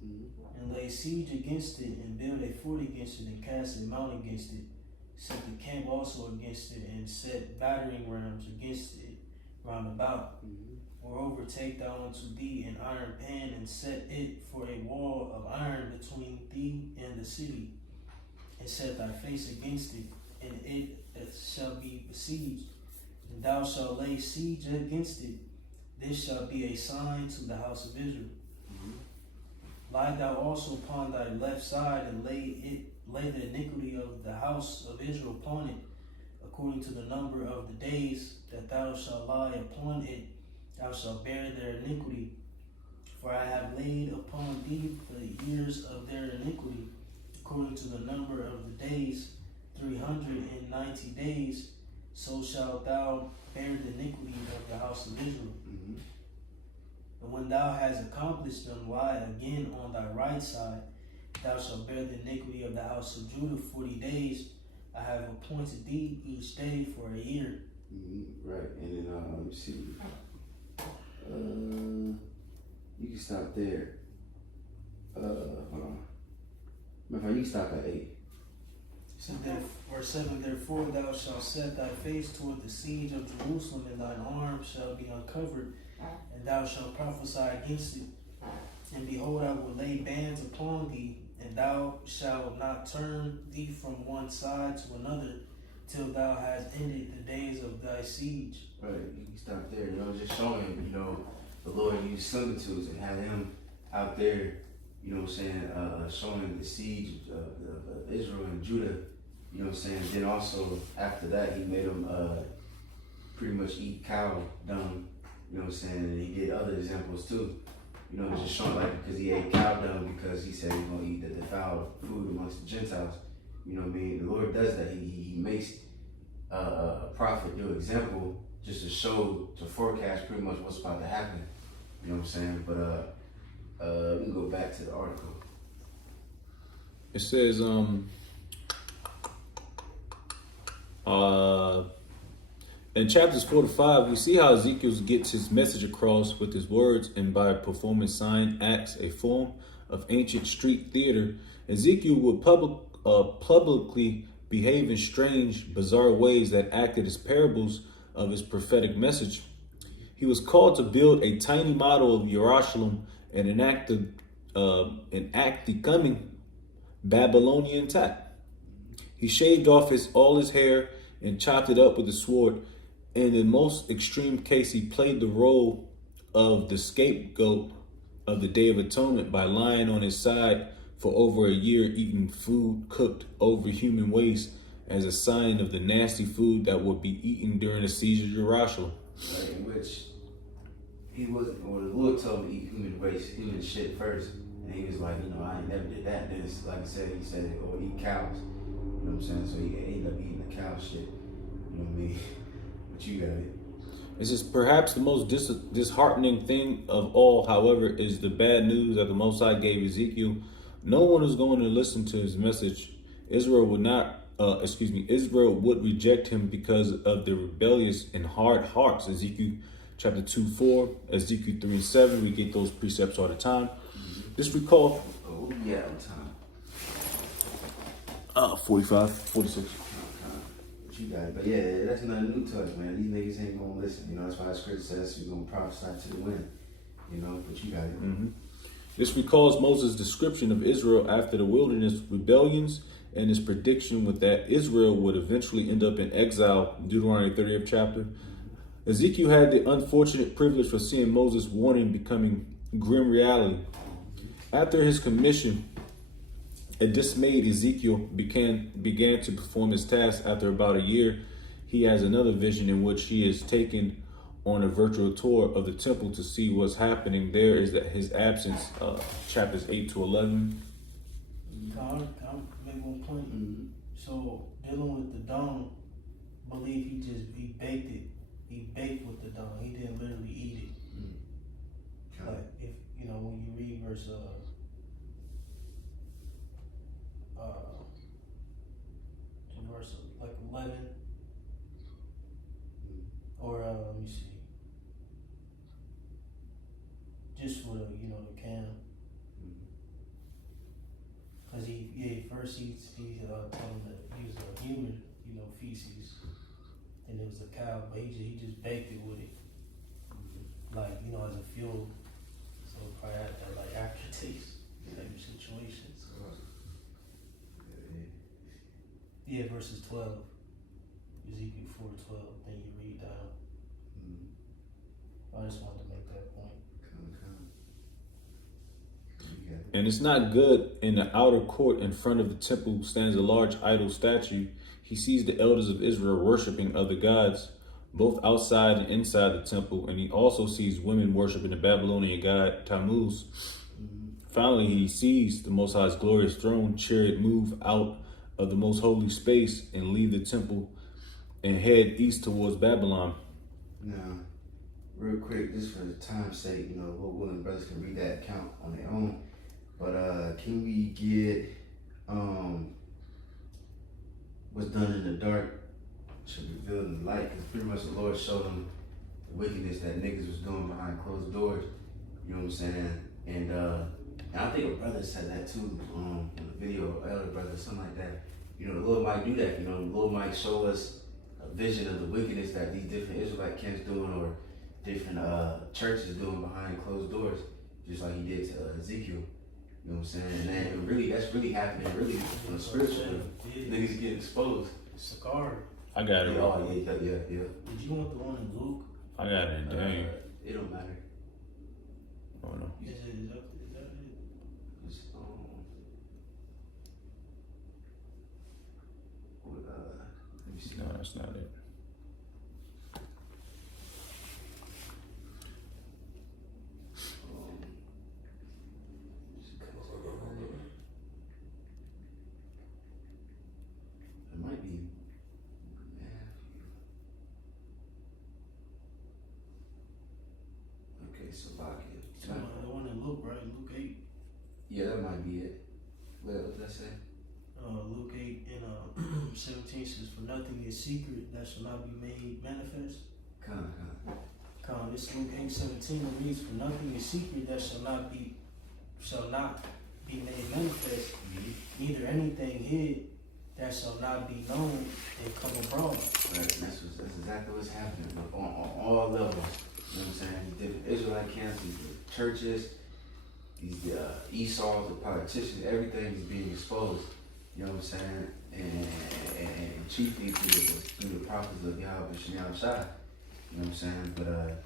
and lay siege against it, and build a fort against it, and cast a mount against it. Set the camp also against it, and set battering rams against it round about. Moreover, take thou unto thee an iron pan, and set it for a wall of iron between thee and the city, and set thy face against it, and it shall be besieged, and thou shalt lay siege against it. This shall be a sign to the house of Israel. Lie thou also upon thy left side, and lay the iniquity of the house of Israel upon it, according to the number of the days that thou shalt lie upon it. Thou shalt bear their iniquity, for I have laid upon thee the years of their iniquity, according to the number of the days, 390 days. So shalt thou bear the iniquity of the house of Israel. And when thou hast accomplished them, lie again on thy right side. Thou shalt bear the iniquity of the house of Judah 40 days. I have appointed thee each day for a year." Right, and then let me see. You can stop there. Hold on. Matter you can stop at 8. Verse 7, "Therefore thou shalt set thy face toward the siege of Jerusalem, and thine arm shall be uncovered, and thou shalt prophesy against it. And behold, I will lay bands upon thee, and thou shalt not turn thee from one side to another, till thou hast ended the days of thy siege." Right, you can stop there. Just showing, the Lord used similitudes and had him out there, showing the siege of Israel and Judah, Then also, after that, he made them pretty much eat cow dung, And he did other examples too, just showing because he ate cow dung because he said he's going to eat the defiled food amongst the Gentiles. The Lord does that. He makes a prophet do an example just to forecast pretty much what's about to happen. But we can go back to the article. It says, in chapters 4 to 5, we see how Ezekiel gets his message across with his words and by performing sign acts, a form of ancient street theater. Ezekiel would publicly behave in strange, bizarre ways that acted as parables of his prophetic message. He was called to build a tiny model of Jerusalem and enact the coming Babylonian attack. He shaved off all his hair and chopped it up with a sword In the most extreme case, he played the role of the scapegoat of the Day of Atonement by lying on his side for over a year, eating food cooked over human waste as a sign of the nasty food that would be eaten during the siege of Jerusalem. Right, in which he wasn't, or the Lord told him to eat human waste, human shit first. And he was like, I ain't never did that. Then it's like I said, he said, or eat cows. You know what I'm saying? So he ended up eating the cow shit. You know what I mean? But you got it. This is perhaps the most disheartening thing of all, however, is the bad news that the Most High gave Ezekiel. No one was going to listen to his message. Israel Israel would reject him because of the rebellious and hard hearts. Ezekiel chapter 2:4, Ezekiel 3:7. We get those precepts all the time. Just recall. Oh, yeah, on time. 45, 46. But you got it. But yeah, that's nothing new to us, man. These niggas ain't gonna listen. That's why the scripture says you're gonna prophesy to the wind. But you got it. Mm-hmm. This recalls Moses' description of Israel after the wilderness rebellions and his prediction with that Israel would eventually end up in exile, Deuteronomy 30th chapter. Ezekiel had the unfortunate privilege of seeing Moses' warning becoming grim reality. After his commission, a dismayed Ezekiel began to perform his task. After about a year, he has another vision in which he is taken on a virtual tour of the temple to see what's happening. There is that his absence, chapters 8 to 11. I'll make one point. Mm-hmm. So dealing with the dome, believe he baked it. He baked with the dome. He didn't literally eat it. Okay. Like if when you read verse like 11 or let me see, just for the can, because first he told him to use a human feces, and it was a cow, but he just baked it with it, like as a fuel, so it probably had that like aftertaste type of situations. Yeah, verses 12, Ezekiel 4:12. Then you read down. I just wanted to make that point. And it's not good. In the outer court in front of the temple stands a large idol statue. He sees the elders of Israel worshiping other gods, both outside and inside the temple. And he also sees women worshiping the Babylonian god Tammuz. Finally, he sees the Most High's glorious throne chariot move out of the most holy space and leave the temple and head east towards Babylon. Now, real quick, just for the time's sake, Lord willing, brothers can read that account on their own. But can we get what's done in the dark should be revealed in the light? Because pretty much the Lord showed them the wickedness that niggas was doing behind closed doors. You know what I'm saying? And I think a brother said that too in the video, elder brother, something like that. The Lord might do that. The Lord might show us a vision of the wickedness that these different Israelite camps doing or different churches doing behind closed doors, just like he did to Ezekiel. You know what I'm saying? And really, that's really happening, really, on the spiritual level. Niggas getting exposed. It's a card. I got it. Oh, yeah. Did you want the one in Luke? I got it. Dang. It don't matter. Oh no. Is that it? It's, let me see. No, that's not it. It might be. Okay, so The one in Luke, right? Luke 8. yeah, that might be it. What did that say? Luke 8 and 17 says, "For nothing is secret that shall not be made manifest." This Luke 8:17 it reads, "For nothing is secret that shall not be made manifest, neither anything hid that shall not be known and come abroad." Right, that's exactly what's happening on all levels. You know what I'm saying? The different Israelite camps, the churches, these Esau's, the politicians, everything is being exposed. You know what I'm saying? And chiefly through the prophets of Yahweh Shem Shai. You know what I'm saying? But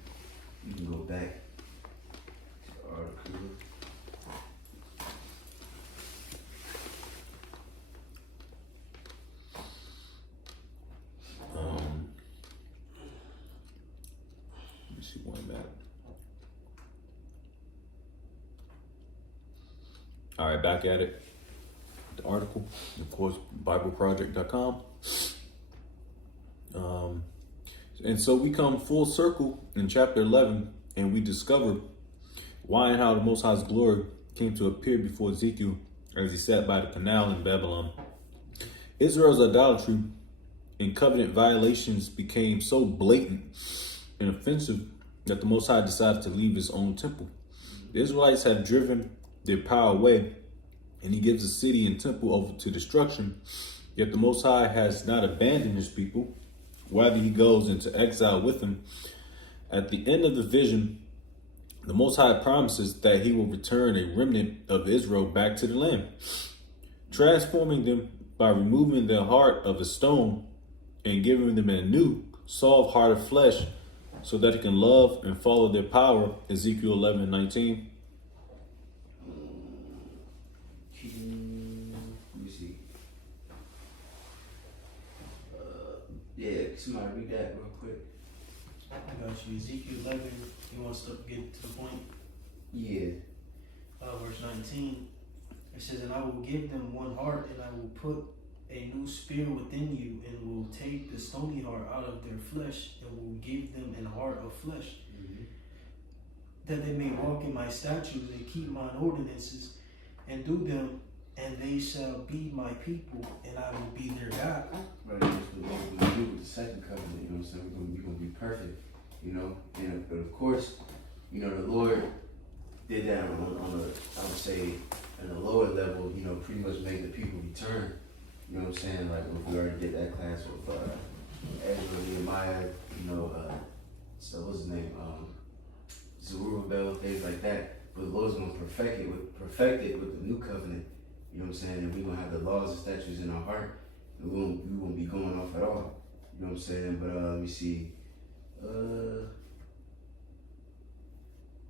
you can go back to the article. Let me see where I'm at. All right, back at it. The article, of course, BibleProject.com. And so we come full circle in chapter 11, and we discover why and how the Most High's glory came to appear before Ezekiel as he sat by the canal in Babylon. Israel's idolatry and covenant violations became so blatant and offensive that the Most High decided to leave his own temple. The Israelites had driven their power away, and he gives the city and temple over to destruction. Yet the Most High has not abandoned his people. Rather, he goes into exile with them. At the end of the vision, the Most High promises that he will return a remnant of Israel back to the land, transforming them by removing their heart of a stone and giving them a new, soft heart of flesh so that he can love and follow their power. Ezekiel 11:19. Let me see. Yeah, somebody read that real quick. I got you. Ezekiel 11, you want to get to the point? Yeah. Verse 19. It says, and I will give them one heart, and I will put a new spirit within you, and will take the stony heart out of their flesh, and will give them an heart of flesh, that they may walk in my statutes and keep mine ordinances, and do them, and they shall be my people, and I will be their God. Right, that's what we're going to do with the second covenant, you know what I'm saying? We're going to be perfect, you know? And, but of course, you know, the Lord did that on a, I would say, at a lower level, you know, pretty much make the people return. You know what I'm saying? Like, we already did that class with Ezra, Nehemiah, you know, so what's his name? Zerubbabel, things like that. But the Lord's going to perfect it with the new covenant. You know what I'm saying? And we're going to have the laws and statutes in our heart. And we won't be going off at all. You know what I'm saying? But let me see.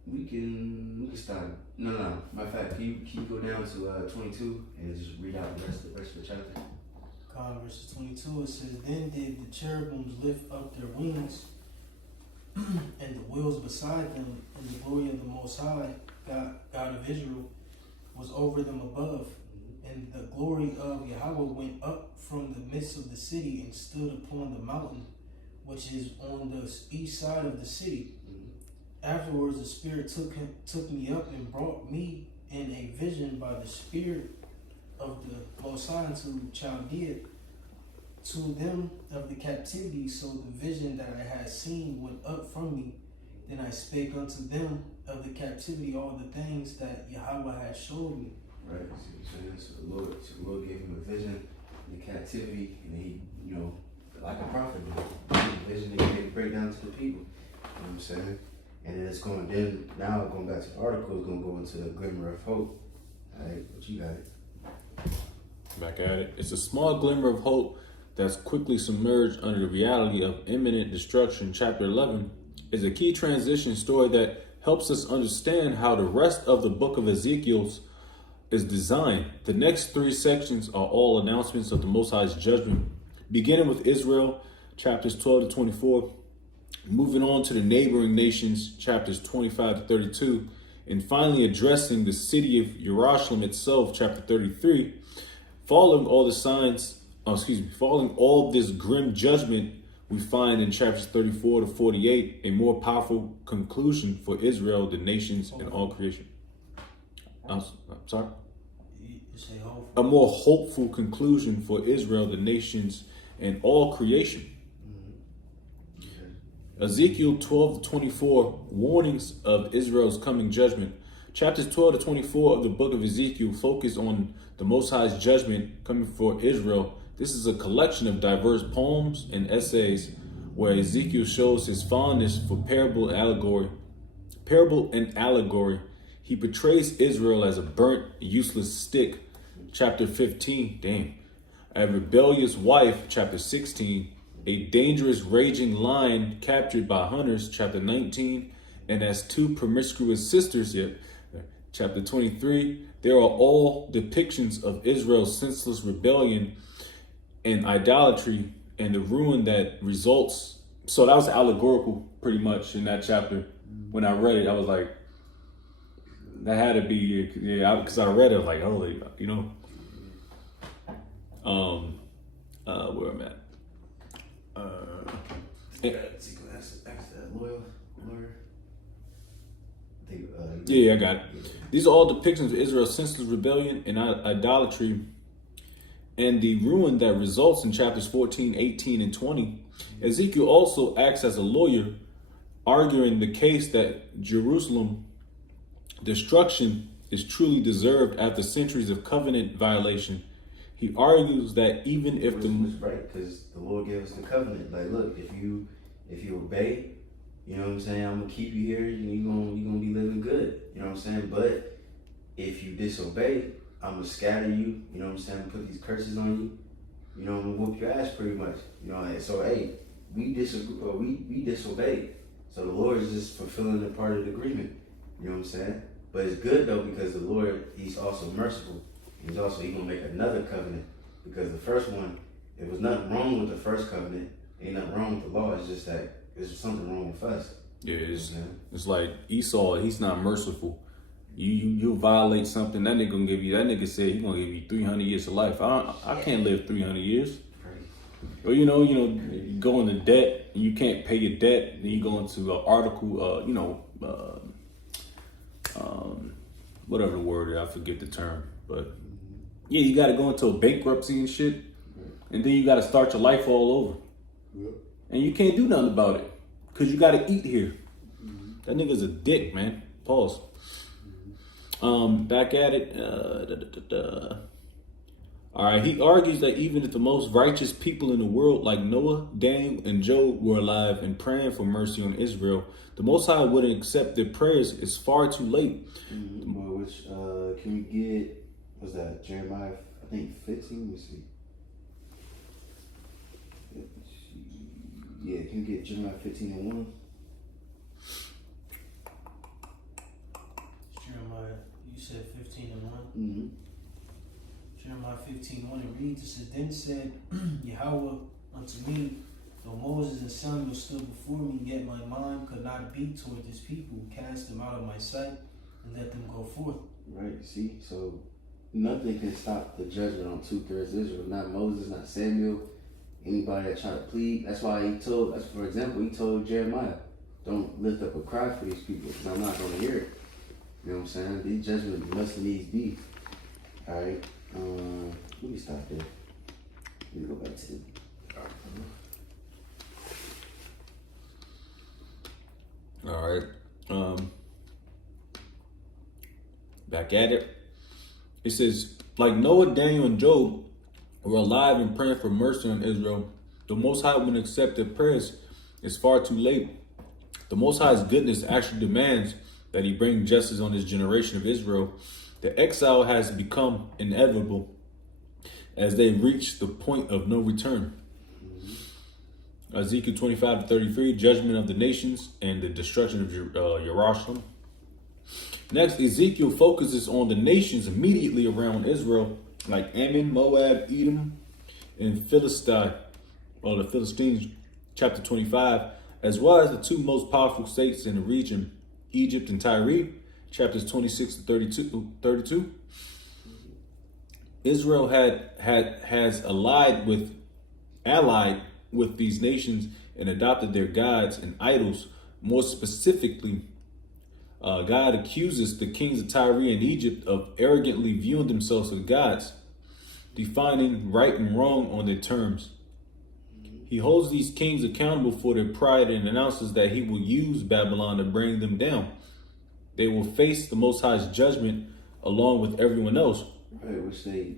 We can start. No. Matter of fact, can you go down to 22 and just read out the rest of the chapter? Verses 22, it says, then did the cherubims lift up their wings, and the wheels beside them, and the glory of the Most High, God of Israel, was over them above. And the glory of Yahweh went up from the midst of the city and stood upon the mountain, which is on the east side of the city. Afterwards, the Spirit took me up and brought me in a vision by the Spirit of the Most High to Chaldea, to them of the captivity. So the vision that I had seen went up from me. Then I spake unto them of the captivity all the things that Yahweh had showed me. Right. So the Lord gave him a vision in the captivity, and he, you know, like a prophet, the vision that he gave break down to the people. You know what I'm saying? And then it's going back to the article, it's going to go into the glimmer of hope. All right, what you got it? Back at it. It's a small glimmer of hope that's quickly submerged under the reality of imminent destruction. Chapter 11 is a key transition story that helps us understand how the rest of the book of Ezekiel is designed. The next 3 sections are all announcements of the Most High's judgment, beginning with Israel, chapters 12 to 24, moving on to the neighboring nations, chapters 25 to 32, and finally addressing the city of Jerusalem itself, chapter 33. Following all this grim judgment, we find in chapters 34 to 48 a more powerful conclusion for Israel, the nations, and all creation. I'm sorry? A more hopeful conclusion for Israel, the nations, and all creation. Ezekiel 12 to 24, warnings of Israel's coming judgment. Chapters 12 to 24 of the book of Ezekiel focus on the Most High's judgment coming for Israel. This is a collection of diverse poems and essays where Ezekiel shows his fondness for parable and allegory. He portrays Israel as a burnt, useless stick. Chapter 15, a rebellious wife, chapter 16, a dangerous raging lion captured by hunters, chapter 19, and as two promiscuous sisters, yet, chapter 23. There are all depictions of Israel's senseless rebellion and idolatry and the ruin that results. So that was allegorical pretty much in that chapter. When I read it, I was like, that had to be, yeah, because I read it, like, holy, you know. Where I'm at. Ezekiel asked that lawyer. Yeah, I got it. These are all depictions of Israel's senseless rebellion and idolatry and the ruin that results in chapters 14, 18, and 20. Ezekiel also acts as a lawyer, arguing the case that Jerusalem destruction is truly deserved after centuries of covenant violation. He argues that even if right, because the Lord gave us the covenant. Like, look, if you obey, you know what I'm saying, I'm gonna keep you here. You're gonna be living good. You know what I'm saying. But if you disobey, I'm gonna scatter you. You know what I'm saying. I'm gonna put these curses on you. You know, I'm gonna whoop your ass pretty much. You know, and so hey, we disobeyed. So the Lord is just fulfilling the part of the agreement. You know what I'm saying. But it's good though because the Lord, He's also merciful. He's gonna make another covenant because the first one, it was nothing wrong with the first covenant. Ain't nothing wrong with the law. It's just that there's something wrong with us. Yeah, it's like Esau. He's not merciful. You violate something, that nigga gonna give you. That nigga said he gonna give you 300 years of life. I can't live 300 years. Right. Or you go into debt and you can't pay your debt. Then you go into an article. Whatever the word is, I forget the term, but yeah, you got to go into a bankruptcy and shit, and then you got to start your life all over. Yep. And you can't do nothing about it because you got to eat here. That nigga's a dick, man. Pause. Back at it. All right. He argues that even if the most righteous people in the world, like Noah, Daniel, and Job, were alive and praying for mercy on Israel, the Most High wouldn't accept their prayers. It's far too late. Which can we get? Was that Jeremiah? I think 15. Let me see. Yeah, can you get Jeremiah 15 and 1? Jeremiah, you said 15 and 1? Mm-hmm. Jeremiah 15:1 it reads, it says, then said Yahweh unto me, though Moses and Samuel stood before me, yet my mind could not be toward this people. Cast them out of my sight and let them go forth. Right, see? So nothing can stop the judgment on 2/3 Israel. Not Moses, not Samuel, anybody that try to plead. That's why he told Jeremiah, don't lift up a cry for these people because I'm not going to hear it. You know what I'm saying? These judgments must needs be. All right. Let me stop there. Let me go back to the. All right. Back at it. It says, like Noah, Daniel, and Job were alive and praying for mercy on Israel, the Most High wouldn't accept their prayers. It's far too late. The Most High's goodness actually demands that He bring justice on His generation of Israel. The exile has become inevitable as they reach the point of no return. Ezekiel 25-33, judgment of the nations and the destruction of Jerusalem. Next, Ezekiel focuses on the nations immediately around Israel, like Ammon, Moab, Edom, and Philistine, or the Philistines, chapter 25, as well as the two most powerful states in the region, Egypt and Tyre, chapters 26-32. Israel has allied with these nations and adopted their gods and idols. More specifically, God accuses the kings of Tyre and Egypt of arrogantly viewing themselves as gods, defining right and wrong on their terms. He holds these kings accountable for their pride and announces that He will use Babylon to bring them down. They will face the Most High's judgment along with everyone else. Right, which they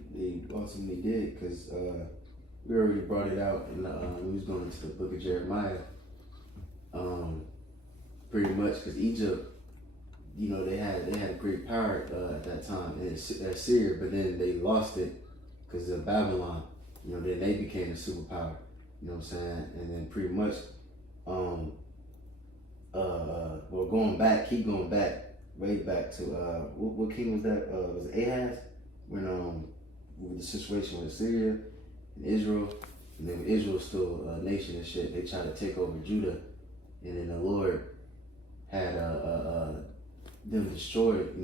ultimately did, because we already brought it out in we was going into the book of Jeremiah. Pretty much, because Egypt, they had great power at that time in Syria, but then they lost it because of Babylon. Then they became a superpower. You know what I'm saying? And then pretty much, well, keep going back, way back to, what king was that? Was it Ahaz? When, with the situation with Syria and Israel, and then Israel was still a nation and shit, they tried to take over Judah, and then the Lord had, them destroyed,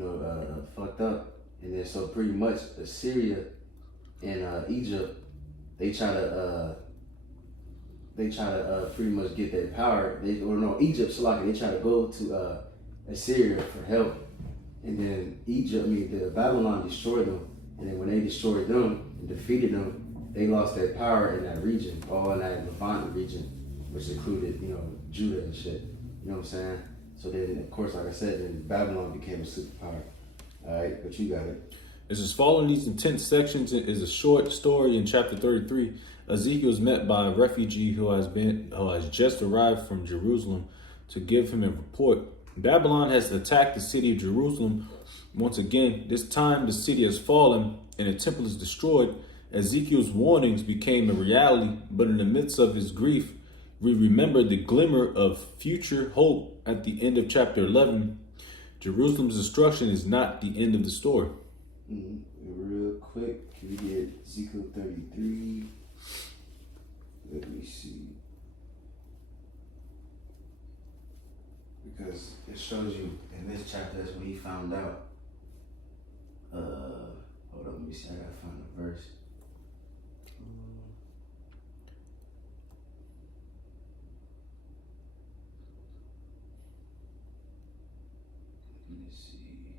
fucked up. And then so pretty much Assyria and Egypt, they try to pretty much get their power. Egypt, Salaki, they try to go to Assyria for help. And then the Babylon destroyed them. And then when they destroyed them and defeated them, they lost their power in that region, all in that Levant region, which included, Judah and shit. You know what I'm saying? So then, of course, like I said, then Babylon became a superpower. All right, but you got it. It says, following these intense sections is a short story in chapter 33. Ezekiel is met by a refugee who has just arrived from Jerusalem to give him a report. Babylon has attacked the city of Jerusalem once again. This time the city has fallen and the temple is destroyed. Ezekiel's warnings became a reality, but in the midst of his grief, we remember the glimmer of future hope at the end of chapter 11. Jerusalem's destruction is not the end of the story. Real quick, can we get Ezekiel 33? Let me see. Because it shows you in this chapter, that's when he found out. Hold on, let me see. I gotta find the verse. Let me see.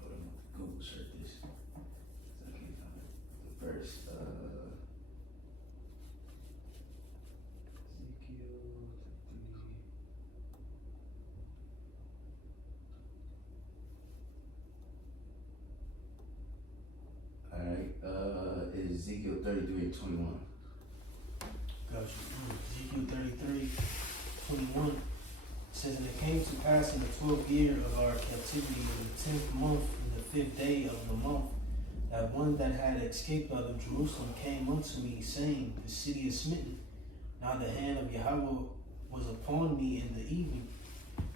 Hold on, Google search this. I can't find the verse. Ezekiel 33 and 21. Gotcha. Ezekiel 33, 21 says, and it came to pass in the 12th year of our captivity, in the 10th month, in the 5th day of the month, that one that had escaped out of Jerusalem came unto me, saying, the city is smitten. Now the hand of Yahweh was upon me in the evening,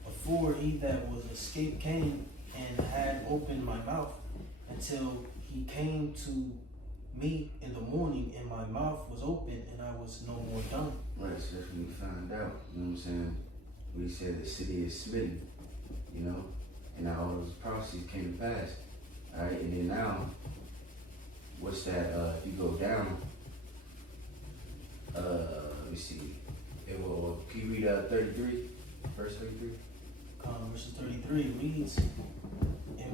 before he that was escaped came and had opened my mouth, until he came to me in the morning, and my mouth was open, and I was no more dumb. Right, so that's when we found out, you know what I'm saying? We said the city is smitten, and now all those prophecies came to pass. All right, and then now, what's that? If you go down, let me see. Can you read 33, verse 33? Verse 33 reads, and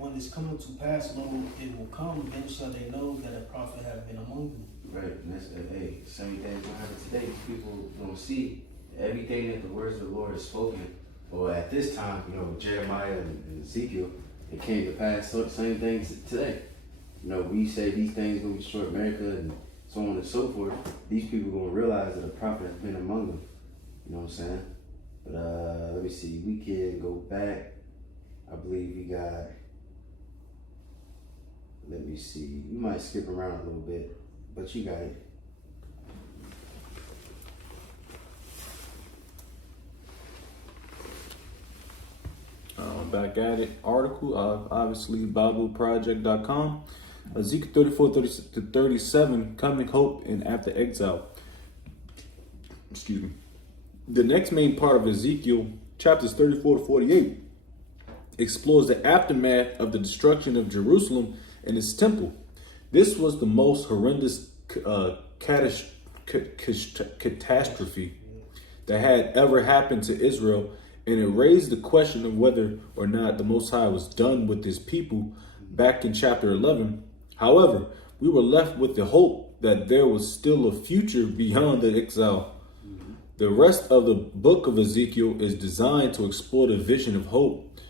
when this cometh to pass, lo, it will come, then shall they know that a prophet hath been among them. Right, and that's same thing gonna happen today. People don't see everything that the words of the Lord has spoken. Or at this time, Jeremiah and Ezekiel, it came to pass. So the same things today. We say these things gonna destroy America and so on and so forth. These people gonna realize that a prophet has been among them. You know what I'm saying? But let me see. We can go back. I believe we got. Let me see. We might skip around a little bit, but you got it. Back at it. Article, obviously, BibleProject.com. Ezekiel 34 to 37, coming hope and after exile. Excuse me. The next main part of Ezekiel, chapters 34 to 48, explores the aftermath of the destruction of Jerusalem and its temple. This was the most horrendous catastrophe that had ever happened to Israel, and it raised the question of whether or not the Most High was done with his people back in chapter 11. However, we were left with the hope that there was still a future beyond the exile. The rest of the book of Ezekiel is designed to explore the vision of hope.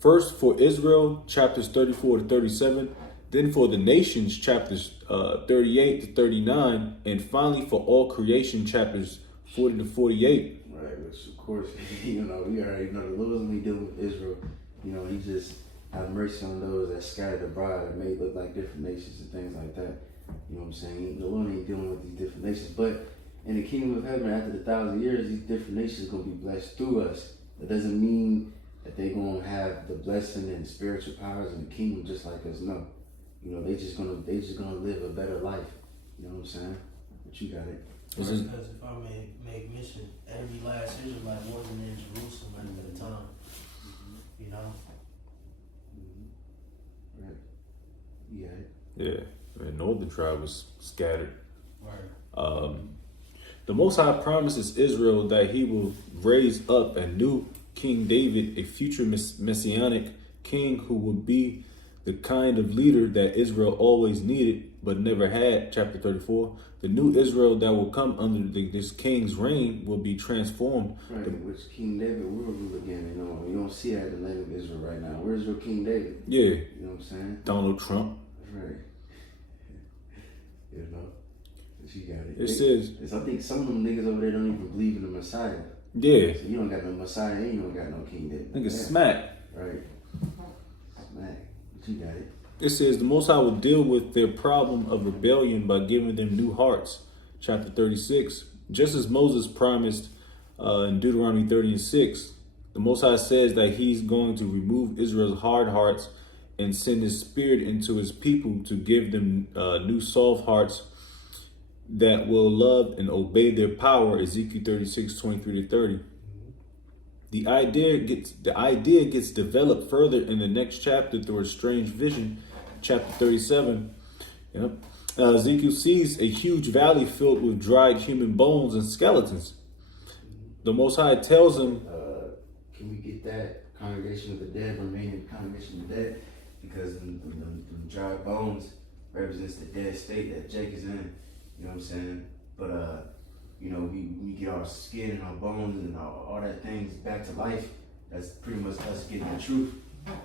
First for Israel, chapters 34 to 37, then for the nations, chapters 38 to 39, and finally for all creation, chapters 40 to 48. Right, which of course, we already know the Lord's when he dealing with Israel. He just have mercy on those that scattered abroad and made look like different nations and things like that. You know what I'm saying? The Lord ain't dealing with these different nations. But in the kingdom of heaven, after the 1,000 years, these different nations are going to be blessed through us. That doesn't mean that they're going to have the blessing and spiritual powers in the kingdom just like us. No. You know, they just gonna live a better life. You know what I'm saying? But you got it. Because if I may make mention, every last Israelite wasn't in Jerusalem at the time. You know? Right. You got it. Yeah. The northern tribe was scattered. Right. The Most High promises Israel that he will raise up a new King David, a future messianic king who will be the kind of leader that Israel always needed but never had. Chapter 34. The new Israel that will come under this king's reign will be transformed. Right, which King David will rule again. You know, you don't see that in the land of Israel right now. Where's your King David? Yeah. You know what I'm saying? Donald Trump. Right. You know, but you got it. It says. I think some of them niggas over there don't even believe in the Messiah. Yeah. So you don't got no Messiah and you don't got no King David. Nigga smack. Right. Smack. But you got it. It says the Most High will deal with their problem of rebellion by giving them new hearts. Chapter 36. Just as Moses promised in Deuteronomy 30:6, the Most High says that he's going to remove Israel's hard hearts and send his spirit into his people to give them new soft hearts that will love and obey their power. Ezekiel 36:23-30. The idea gets developed further in the next chapter through a strange vision. Chapter 37. Yep. Ezekiel sees a huge valley filled with dried human bones and skeletons. The Most High tells him, can we get that congregation of the dead, remaining congregation of the dead? Because the dry bones represents the dead state that Jake is in. You know what I'm saying? But you know, we get our skin and our bones and all that things back to life. That's pretty much us getting the truth.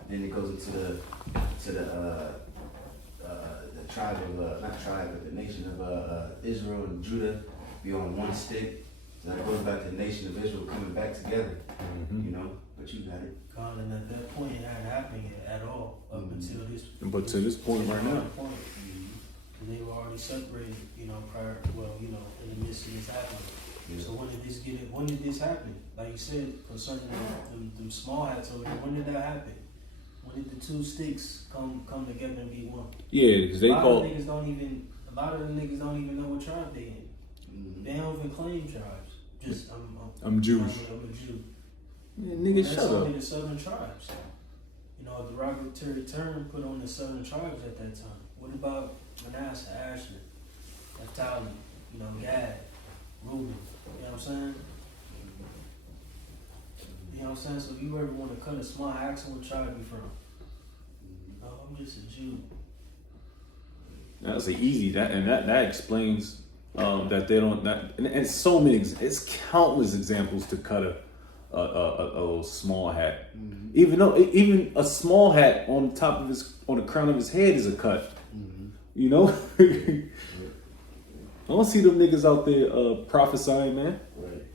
Then it goes into the tribe of not tribe, but the nation of Israel and Judah be on one stick. So that goes back to the nation of Israel coming back together. You know, but you got it. God, and at that point, it hadn't happened yet at all up until this. but to this point right now, Point. They were already separated, you know, prior. Well, you know, in the midst of this happening. Yeah. So when did this happen? Like you said, concerning the small hats over there, when did that happen? When did the two sticks come together and be one? yeah, because they a lot call. of the niggas don't even know what tribe they in. They don't even claim tribes. Just I'm Jewish. I'm a Jew. Yeah, nigga, That's shut up. only the southern tribes. You know, a derogatory term put on the southern tribes at that time. What about Manasseh, Asher, Naphtali, you know, Gad, Reuben? You know what I'm saying? You know what I'm saying? So if you ever want to cut a small axle, what tribe you from? Oh, I'm just a Jew. That's easy. That explains that they don't. And so many. It's countless examples to cut a small hat. Even a small hat on the crown of his head is a cut. You know. I don't see them niggas out there prophesying, man. Right.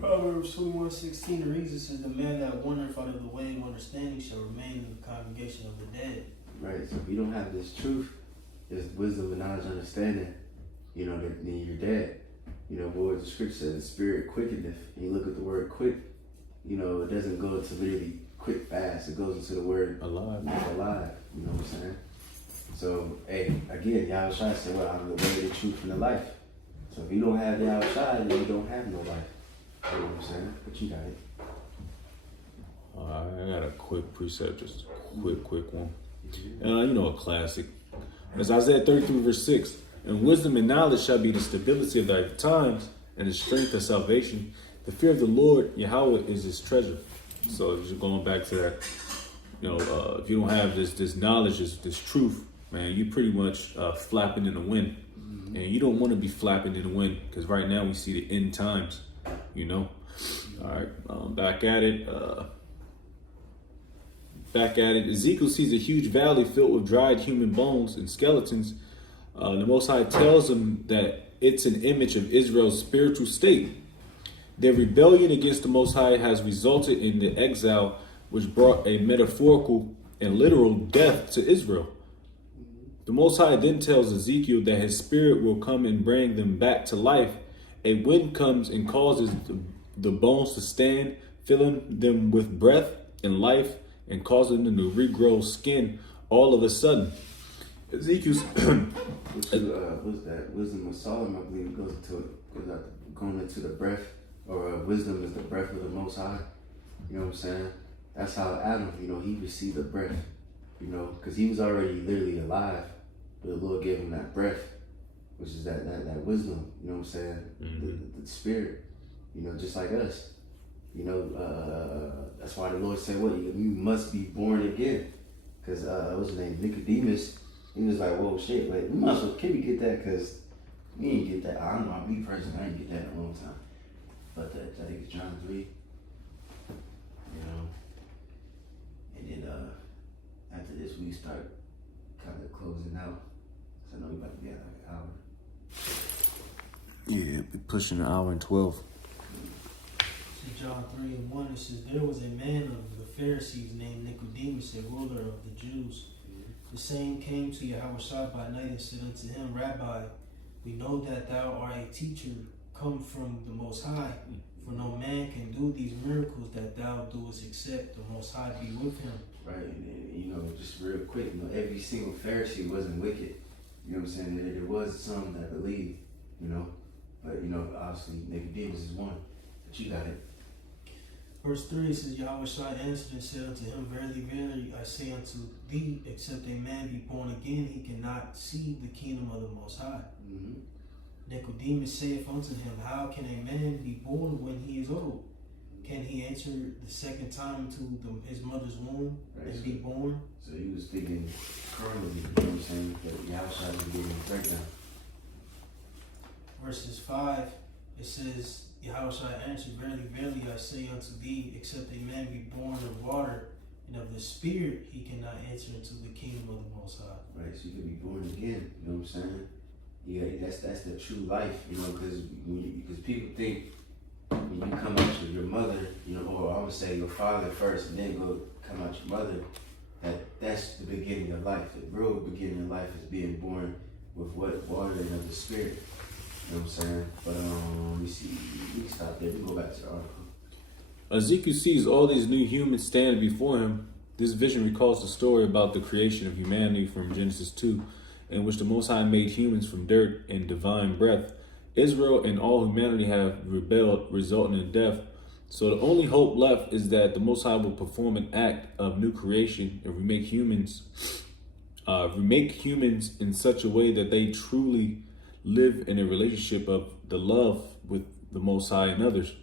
Proverbs 21:16 reads, it says, "The man that wandereth out of the way of understanding shall remain in the congregation of the dead." Right. So if you don't have this truth, this wisdom and knowledge, understanding, you know, then you're dead. You know, what the scripture says, the spirit quickeneth. And you look at the word quick, you know, it doesn't go to literally quick fast. It goes into the word Alive. Alive. You know what I'm saying? So, hey, again, Yahushua said, well, I'm the way, the truth, and the life. So if you don't have Yahushua, then you don't have no life. You know what I'm saying? But you got it. I got a quick precept, just a quick one. You know, a classic. As Isaiah 33:6, "And wisdom and knowledge shall be the stability of thy times, and the strength of salvation. The fear of the Lord, Yahweh, is his treasure." So just going back to that, you know, if you don't have this knowledge, this truth, man, you pretty much flapping in the wind. And you don't want to be flapping in the wind, because right now we see the end times, you know. All right, back at it. Ezekiel sees a huge valley filled with dried human bones and skeletons. The Most High tells him that it's an image of Israel's spiritual state. Their rebellion against the Most High has resulted in the exile which brought a metaphorical and literal death to Israel. The Most High then tells Ezekiel that his spirit will come and bring them back to life. A wind comes and causes the bones to stand, filling them with breath and life and causing them to regrow skin all of a sudden. Ezekiel's Which is, what's that? Wisdom of Solomon, I believe, goes going into the breath, or wisdom is the breath of the Most High. You know what I'm saying? That's how Adam, he received the breath, because he was already literally alive, but the Lord gave him that breath, which is that wisdom, you know what I'm saying? Mm-hmm. The spirit, just like us. That's why the Lord said, what? You must be born again. Because, what's his name? Nicodemus, he was like, whoa, shit, like, we might as well, can we get that? Because we ain't get that. I don't know, me personally, I ain't get that in a long time. But I think it's John 3. And then after this, we start kind of closing out. So I know we about to be at like an hour. Yeah, be pushing an hour and 12. John 3:1, it says, there was a man of the Pharisees named Nicodemus, a ruler of the Jews. The same came to Yahushua by night and said unto him, Rabbi, we know that thou art a teacher come from the Most High, for no man can do these miracles that thou doest except the Most High be with him. Right, and just real quick, every single Pharisee wasn't wicked. You know what I'm saying? There was some that believed, but obviously Nicodemus is one. But you got it. Verse 3 says, Yahushua answered and said unto him, Verily, verily, I say unto thee, except a man be born again, he cannot see the kingdom of the Most High. Mm-hmm. Nicodemus saith unto him, How can a man be born when he is old? Can he enter the second time into his mother's womb and be born? So he was thinking currently, you know what I'm saying, that Yahushua was giving a breakdown. Verses 5, it says, Yahushua answered, Verily, verily, I say unto thee, except a man be born of water and of the Spirit, he cannot enter into the kingdom of the Most High. Right, so you can be born again, you know what I'm saying? Yeah, that's the true life, because people think when you come out of your mother, or I would say your father first and then go come out your mother, that's the beginning of life. The real beginning of life is being born with what? Water and of the Spirit. You know what I'm saying? But let me see, we can stop there, we go back to the article. Ezekiel sees all these new humans standing before him. This vision recalls the story about the creation of humanity from Genesis 2, in which the Most High made humans from dirt and divine breath. Israel and all humanity have rebelled, resulting in death. So the only hope left is that the Most High will perform an act of new creation and remake humans in such a way that they truly live in a relationship of the love with the Most High and others.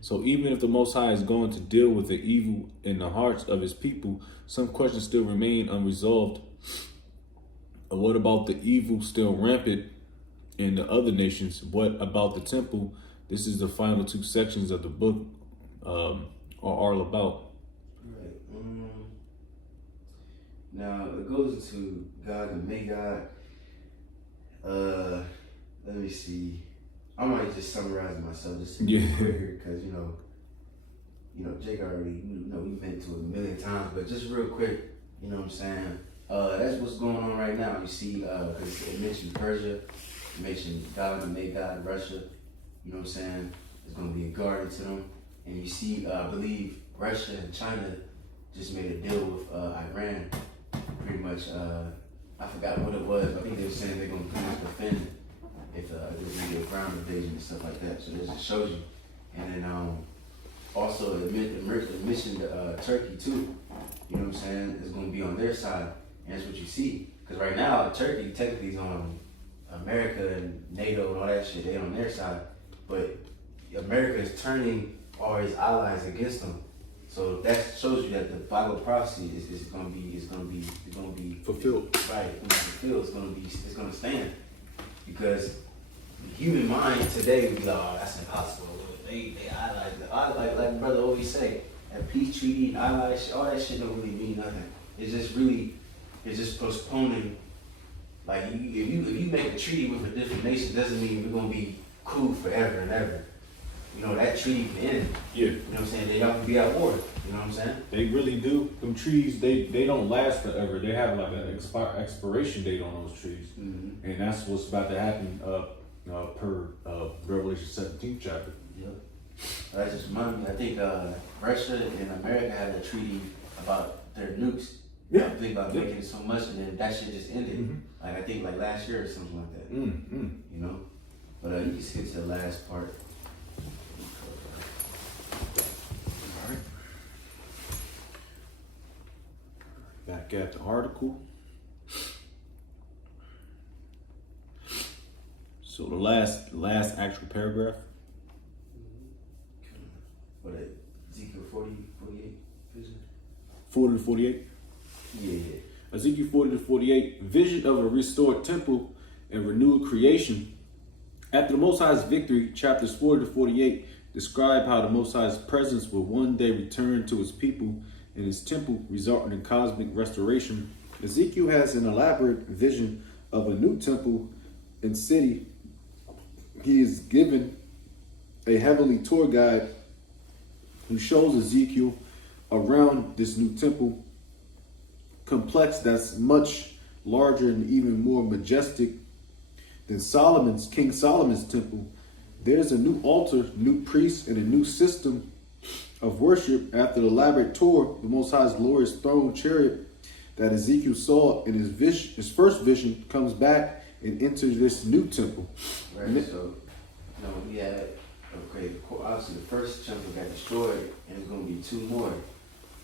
So even if the Most High is going to deal with the evil in the hearts of his people, some questions still remain unresolved. What about the evil still rampant in the other nations? What about the temple? This is the final two sections of the book are all about. Right. Now it goes into God and may God. Let me see. I might just summarize myself just quicker because Jake already we've been to it a million times, but just real quick, you know what I'm saying. That's what's going on right now. You see, because it mentioned Persia, it mentioned God and may God, Russia. You know what I'm saying? There's going to be a guardian to them. And you see, I believe Russia and China just made a deal with Iran. Pretty much, I forgot what it was. I think they were saying they're going to pretty much defend if there's going to be a ground invasion and stuff like that. So this just shows you. And then also it mentioned Turkey too. You know what I'm saying? It's going to be on their side. And that's what you see. Because right now, Turkey technically is on America and NATO and all that shit. They're on their side. But America is turning all his allies against them. So that shows you that the Bible prophecy is going to be Fulfilled. Right, it's going to be fulfilled. It's going to stand. Because the human mind today would be like, oh, that's impossible. They allies, like brother always say, a peace treaty and allies, all that shit don't really mean nothing. It's just postponing. Like if you make a treaty with a different nation, doesn't mean we're gonna be cool forever and ever. you know, that treaty can end. Yeah. You know what I'm saying? They y'all can be at war. You know what I'm saying? They really do. Them trees, they don't last forever. They have like an expiration date on those trees. Mm-hmm. And that's what's about to happen per Revelation 17th chapter. Yep. That just reminded me, I think Russia and America had a treaty about their nukes. Yeah. I think about making it so much, and then that shit just ended. Mm-hmm. Like I think like last year or something like that. Mm-hmm. You know? But you can skip to the last part. Alright. Back at the article. So the last actual paragraph. What Ezekiel 40, 48 vision? 40 to 48. Yeah. Ezekiel 40 to 48, vision of a restored temple and renewed creation. After the Most High's victory, chapters 40 to 48 describe how the Most High's presence will one day return to his people in his temple, resulting in cosmic restoration. Ezekiel has an elaborate vision of a new temple and city. He is given a heavenly tour guide who shows Ezekiel around this new temple complex that's much larger and even more majestic than King Solomon's temple. There's a new altar, new priests, and a new system of worship. After the elaborate tour, the Most High's glorious throne chariot that Ezekiel saw in his first vision comes back and enters this new temple. Right. So, you know, we had obviously the first temple got destroyed, and it's going to be two more.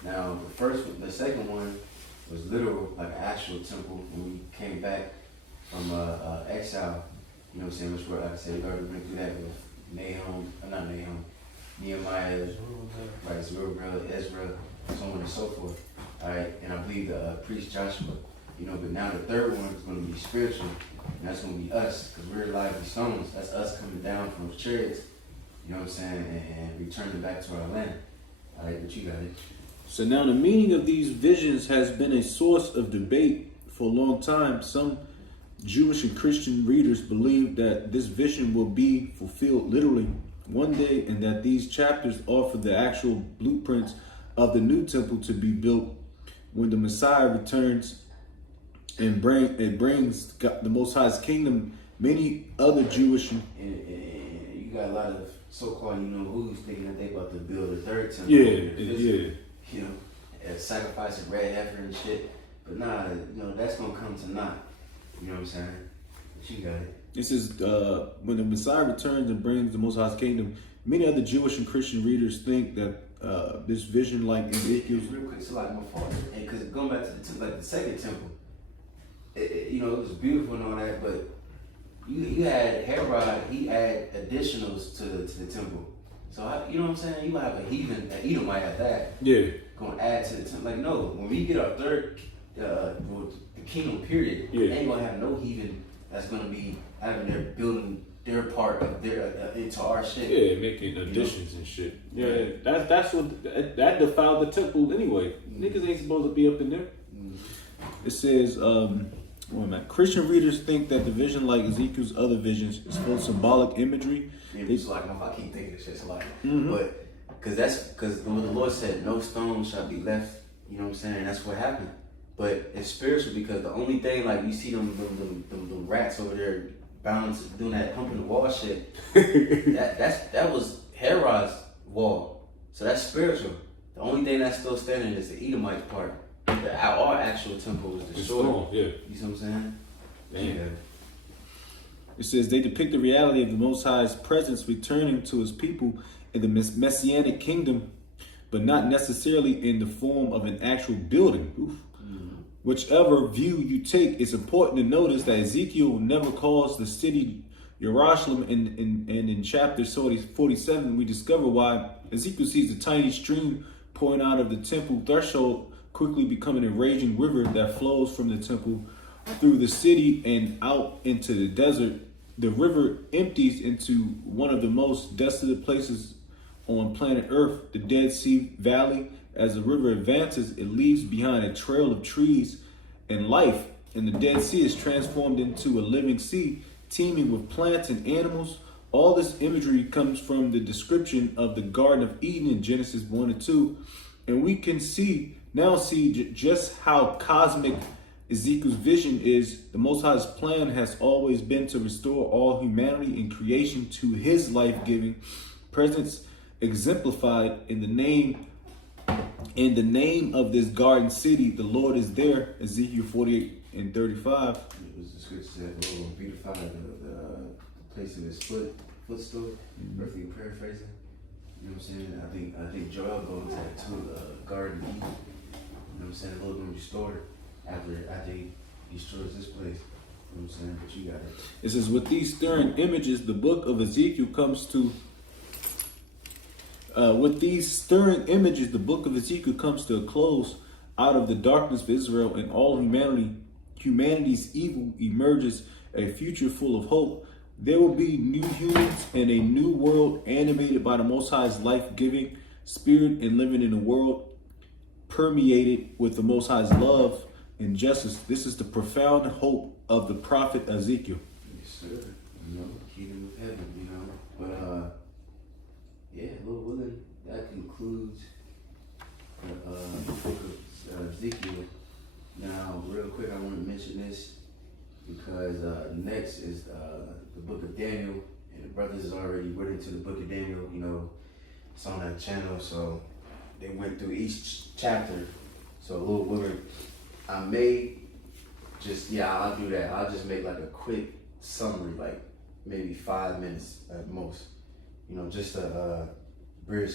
Now, the second one was literal, like an actual temple when we came back from exile. You know what I'm saying? Which, like I said, we already went through that with Nehemiah, right, Zerubbabel, Ezra, so on and so forth. All right, and I believe the priest Joshua. You know, but now the third one is going to be spiritual, and that's going to be us, because we're lively stones. That's us coming down from the chariots, you know what I'm saying, and returning back to our land. All right, but you got it. So now the meaning of these visions has been a source of debate for a long time. Some Jewish and Christian readers believe that this vision will be fulfilled literally one day, and that these chapters offer the actual blueprints of the new temple to be built when the Messiah returns and brings the Most High's kingdom. Many other Jewish and you got a lot of so-called, you know, who's thinking that they about to build a third temple. yeah. You know, and sacrificing red heifer and shit. But nah, you know, that's gonna come to naught. You know what I'm saying? But you got it. This is when the Messiah returns and brings the Most High's kingdom. Many other Jewish and Christian readers think that this vision, like Ezekiel's. Real quick, so like my father, and because going back to the second temple, you know, it was beautiful and all that, but you had Herod, he had additionals to the temple. So you know what I'm saying? You might have a heathen, Edom might have that. Yeah. Gonna add to the temple. Like no, when we get our third, the kingdom period, ain't gonna have no heathen that's gonna be having their building their part of their into our shit. Yeah, making additions and shit. Yeah, that's what that defiled the temple anyway. Niggas ain't supposed to be up in there. It says, Christian readers think that the vision, like Ezekiel's other visions, is full of symbolic imagery. Yeah, it's like I keep thinking this shit's like, but because what the Lord said, no stone shall be left. You know what I'm saying? That's what happened. But it's spiritual because the only thing, like you see them rats over there balancing, doing that humping the wall shit. that was Herod's wall. So that's spiritual. The only thing that's still standing is the Edomite part. Our actual temple was destroyed. Yeah. You see what I'm saying? Damn. Yeah. It says they depict the reality of the Most High's presence returning to his people in the messianic kingdom, but not necessarily in the form of an actual building. Oof. Whichever view you take, it's important to notice that Ezekiel never calls the city Jerusalem, and in chapter 47, we discover why. Ezekiel sees a tiny stream pouring out of the temple threshold, quickly becoming a raging river that flows from the temple through the city and out into the desert. The river empties into one of the most desolate places on planet Earth, the Dead Sea Valley. As the river advances, it leaves behind a trail of trees and life, and the Dead Sea is transformed into a living sea, teeming with plants and animals. All this imagery comes from the description of the Garden of Eden in Genesis 1 and 2. And we can see just how cosmic Ezekiel's vision is. The Most High's plan has always been to restore all humanity and creation to his life-giving presence, exemplified in the name of this garden city. The Lord is there. Ezekiel 48 and 35. It was the scripture said, "Lord will beautify the place of his footstool." Roughly paraphrasing. You know what I'm saying? I think Joel goes into that too. Garden of Eden. You know what I'm saying? A little bit restored after he destroys this place. You know what I'm saying? But you got it. It says, with these stirring images, the book of Ezekiel comes to a close. Out of the darkness of Israel and all humanity's evil emerges a future full of hope. There will be new humans and a new world animated by the Most High's life-giving spirit and living in a world permeated with the Most High's love and justice. This is the profound hope of the prophet Ezekiel. Yes, sir. You know, kingdom of heaven, you know. But yeah, Lord willing, that concludes the book of Ezekiel. Now, real quick, I want to mention this because next is the book of Daniel, and the brothers already went into the book of Daniel. You know, it's on that channel, so they went through each chapter. So, Lord willing, I may I'll do that. I'll just make like a quick summary, like maybe 5 minutes at most. You know, just to bridge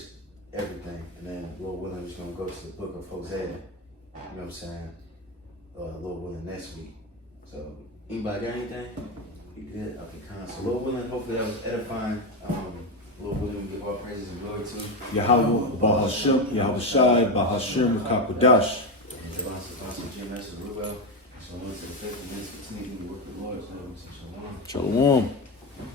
everything, and then Lord willing, we're just gonna go to the book of Hosea. You know what I'm saying? Lord willing, next week. So, anybody got anything? You good? Okay, so Lord willing, hopefully that was edifying. Lord willing, we give all praises and glory to Yahweh, Bahashem, Yahweh Shai, Bahashem, Kakodash. And the boss of GMS and Ruel. So, once the faithfulness continue to work with the Lord. So, shalom. Shalom.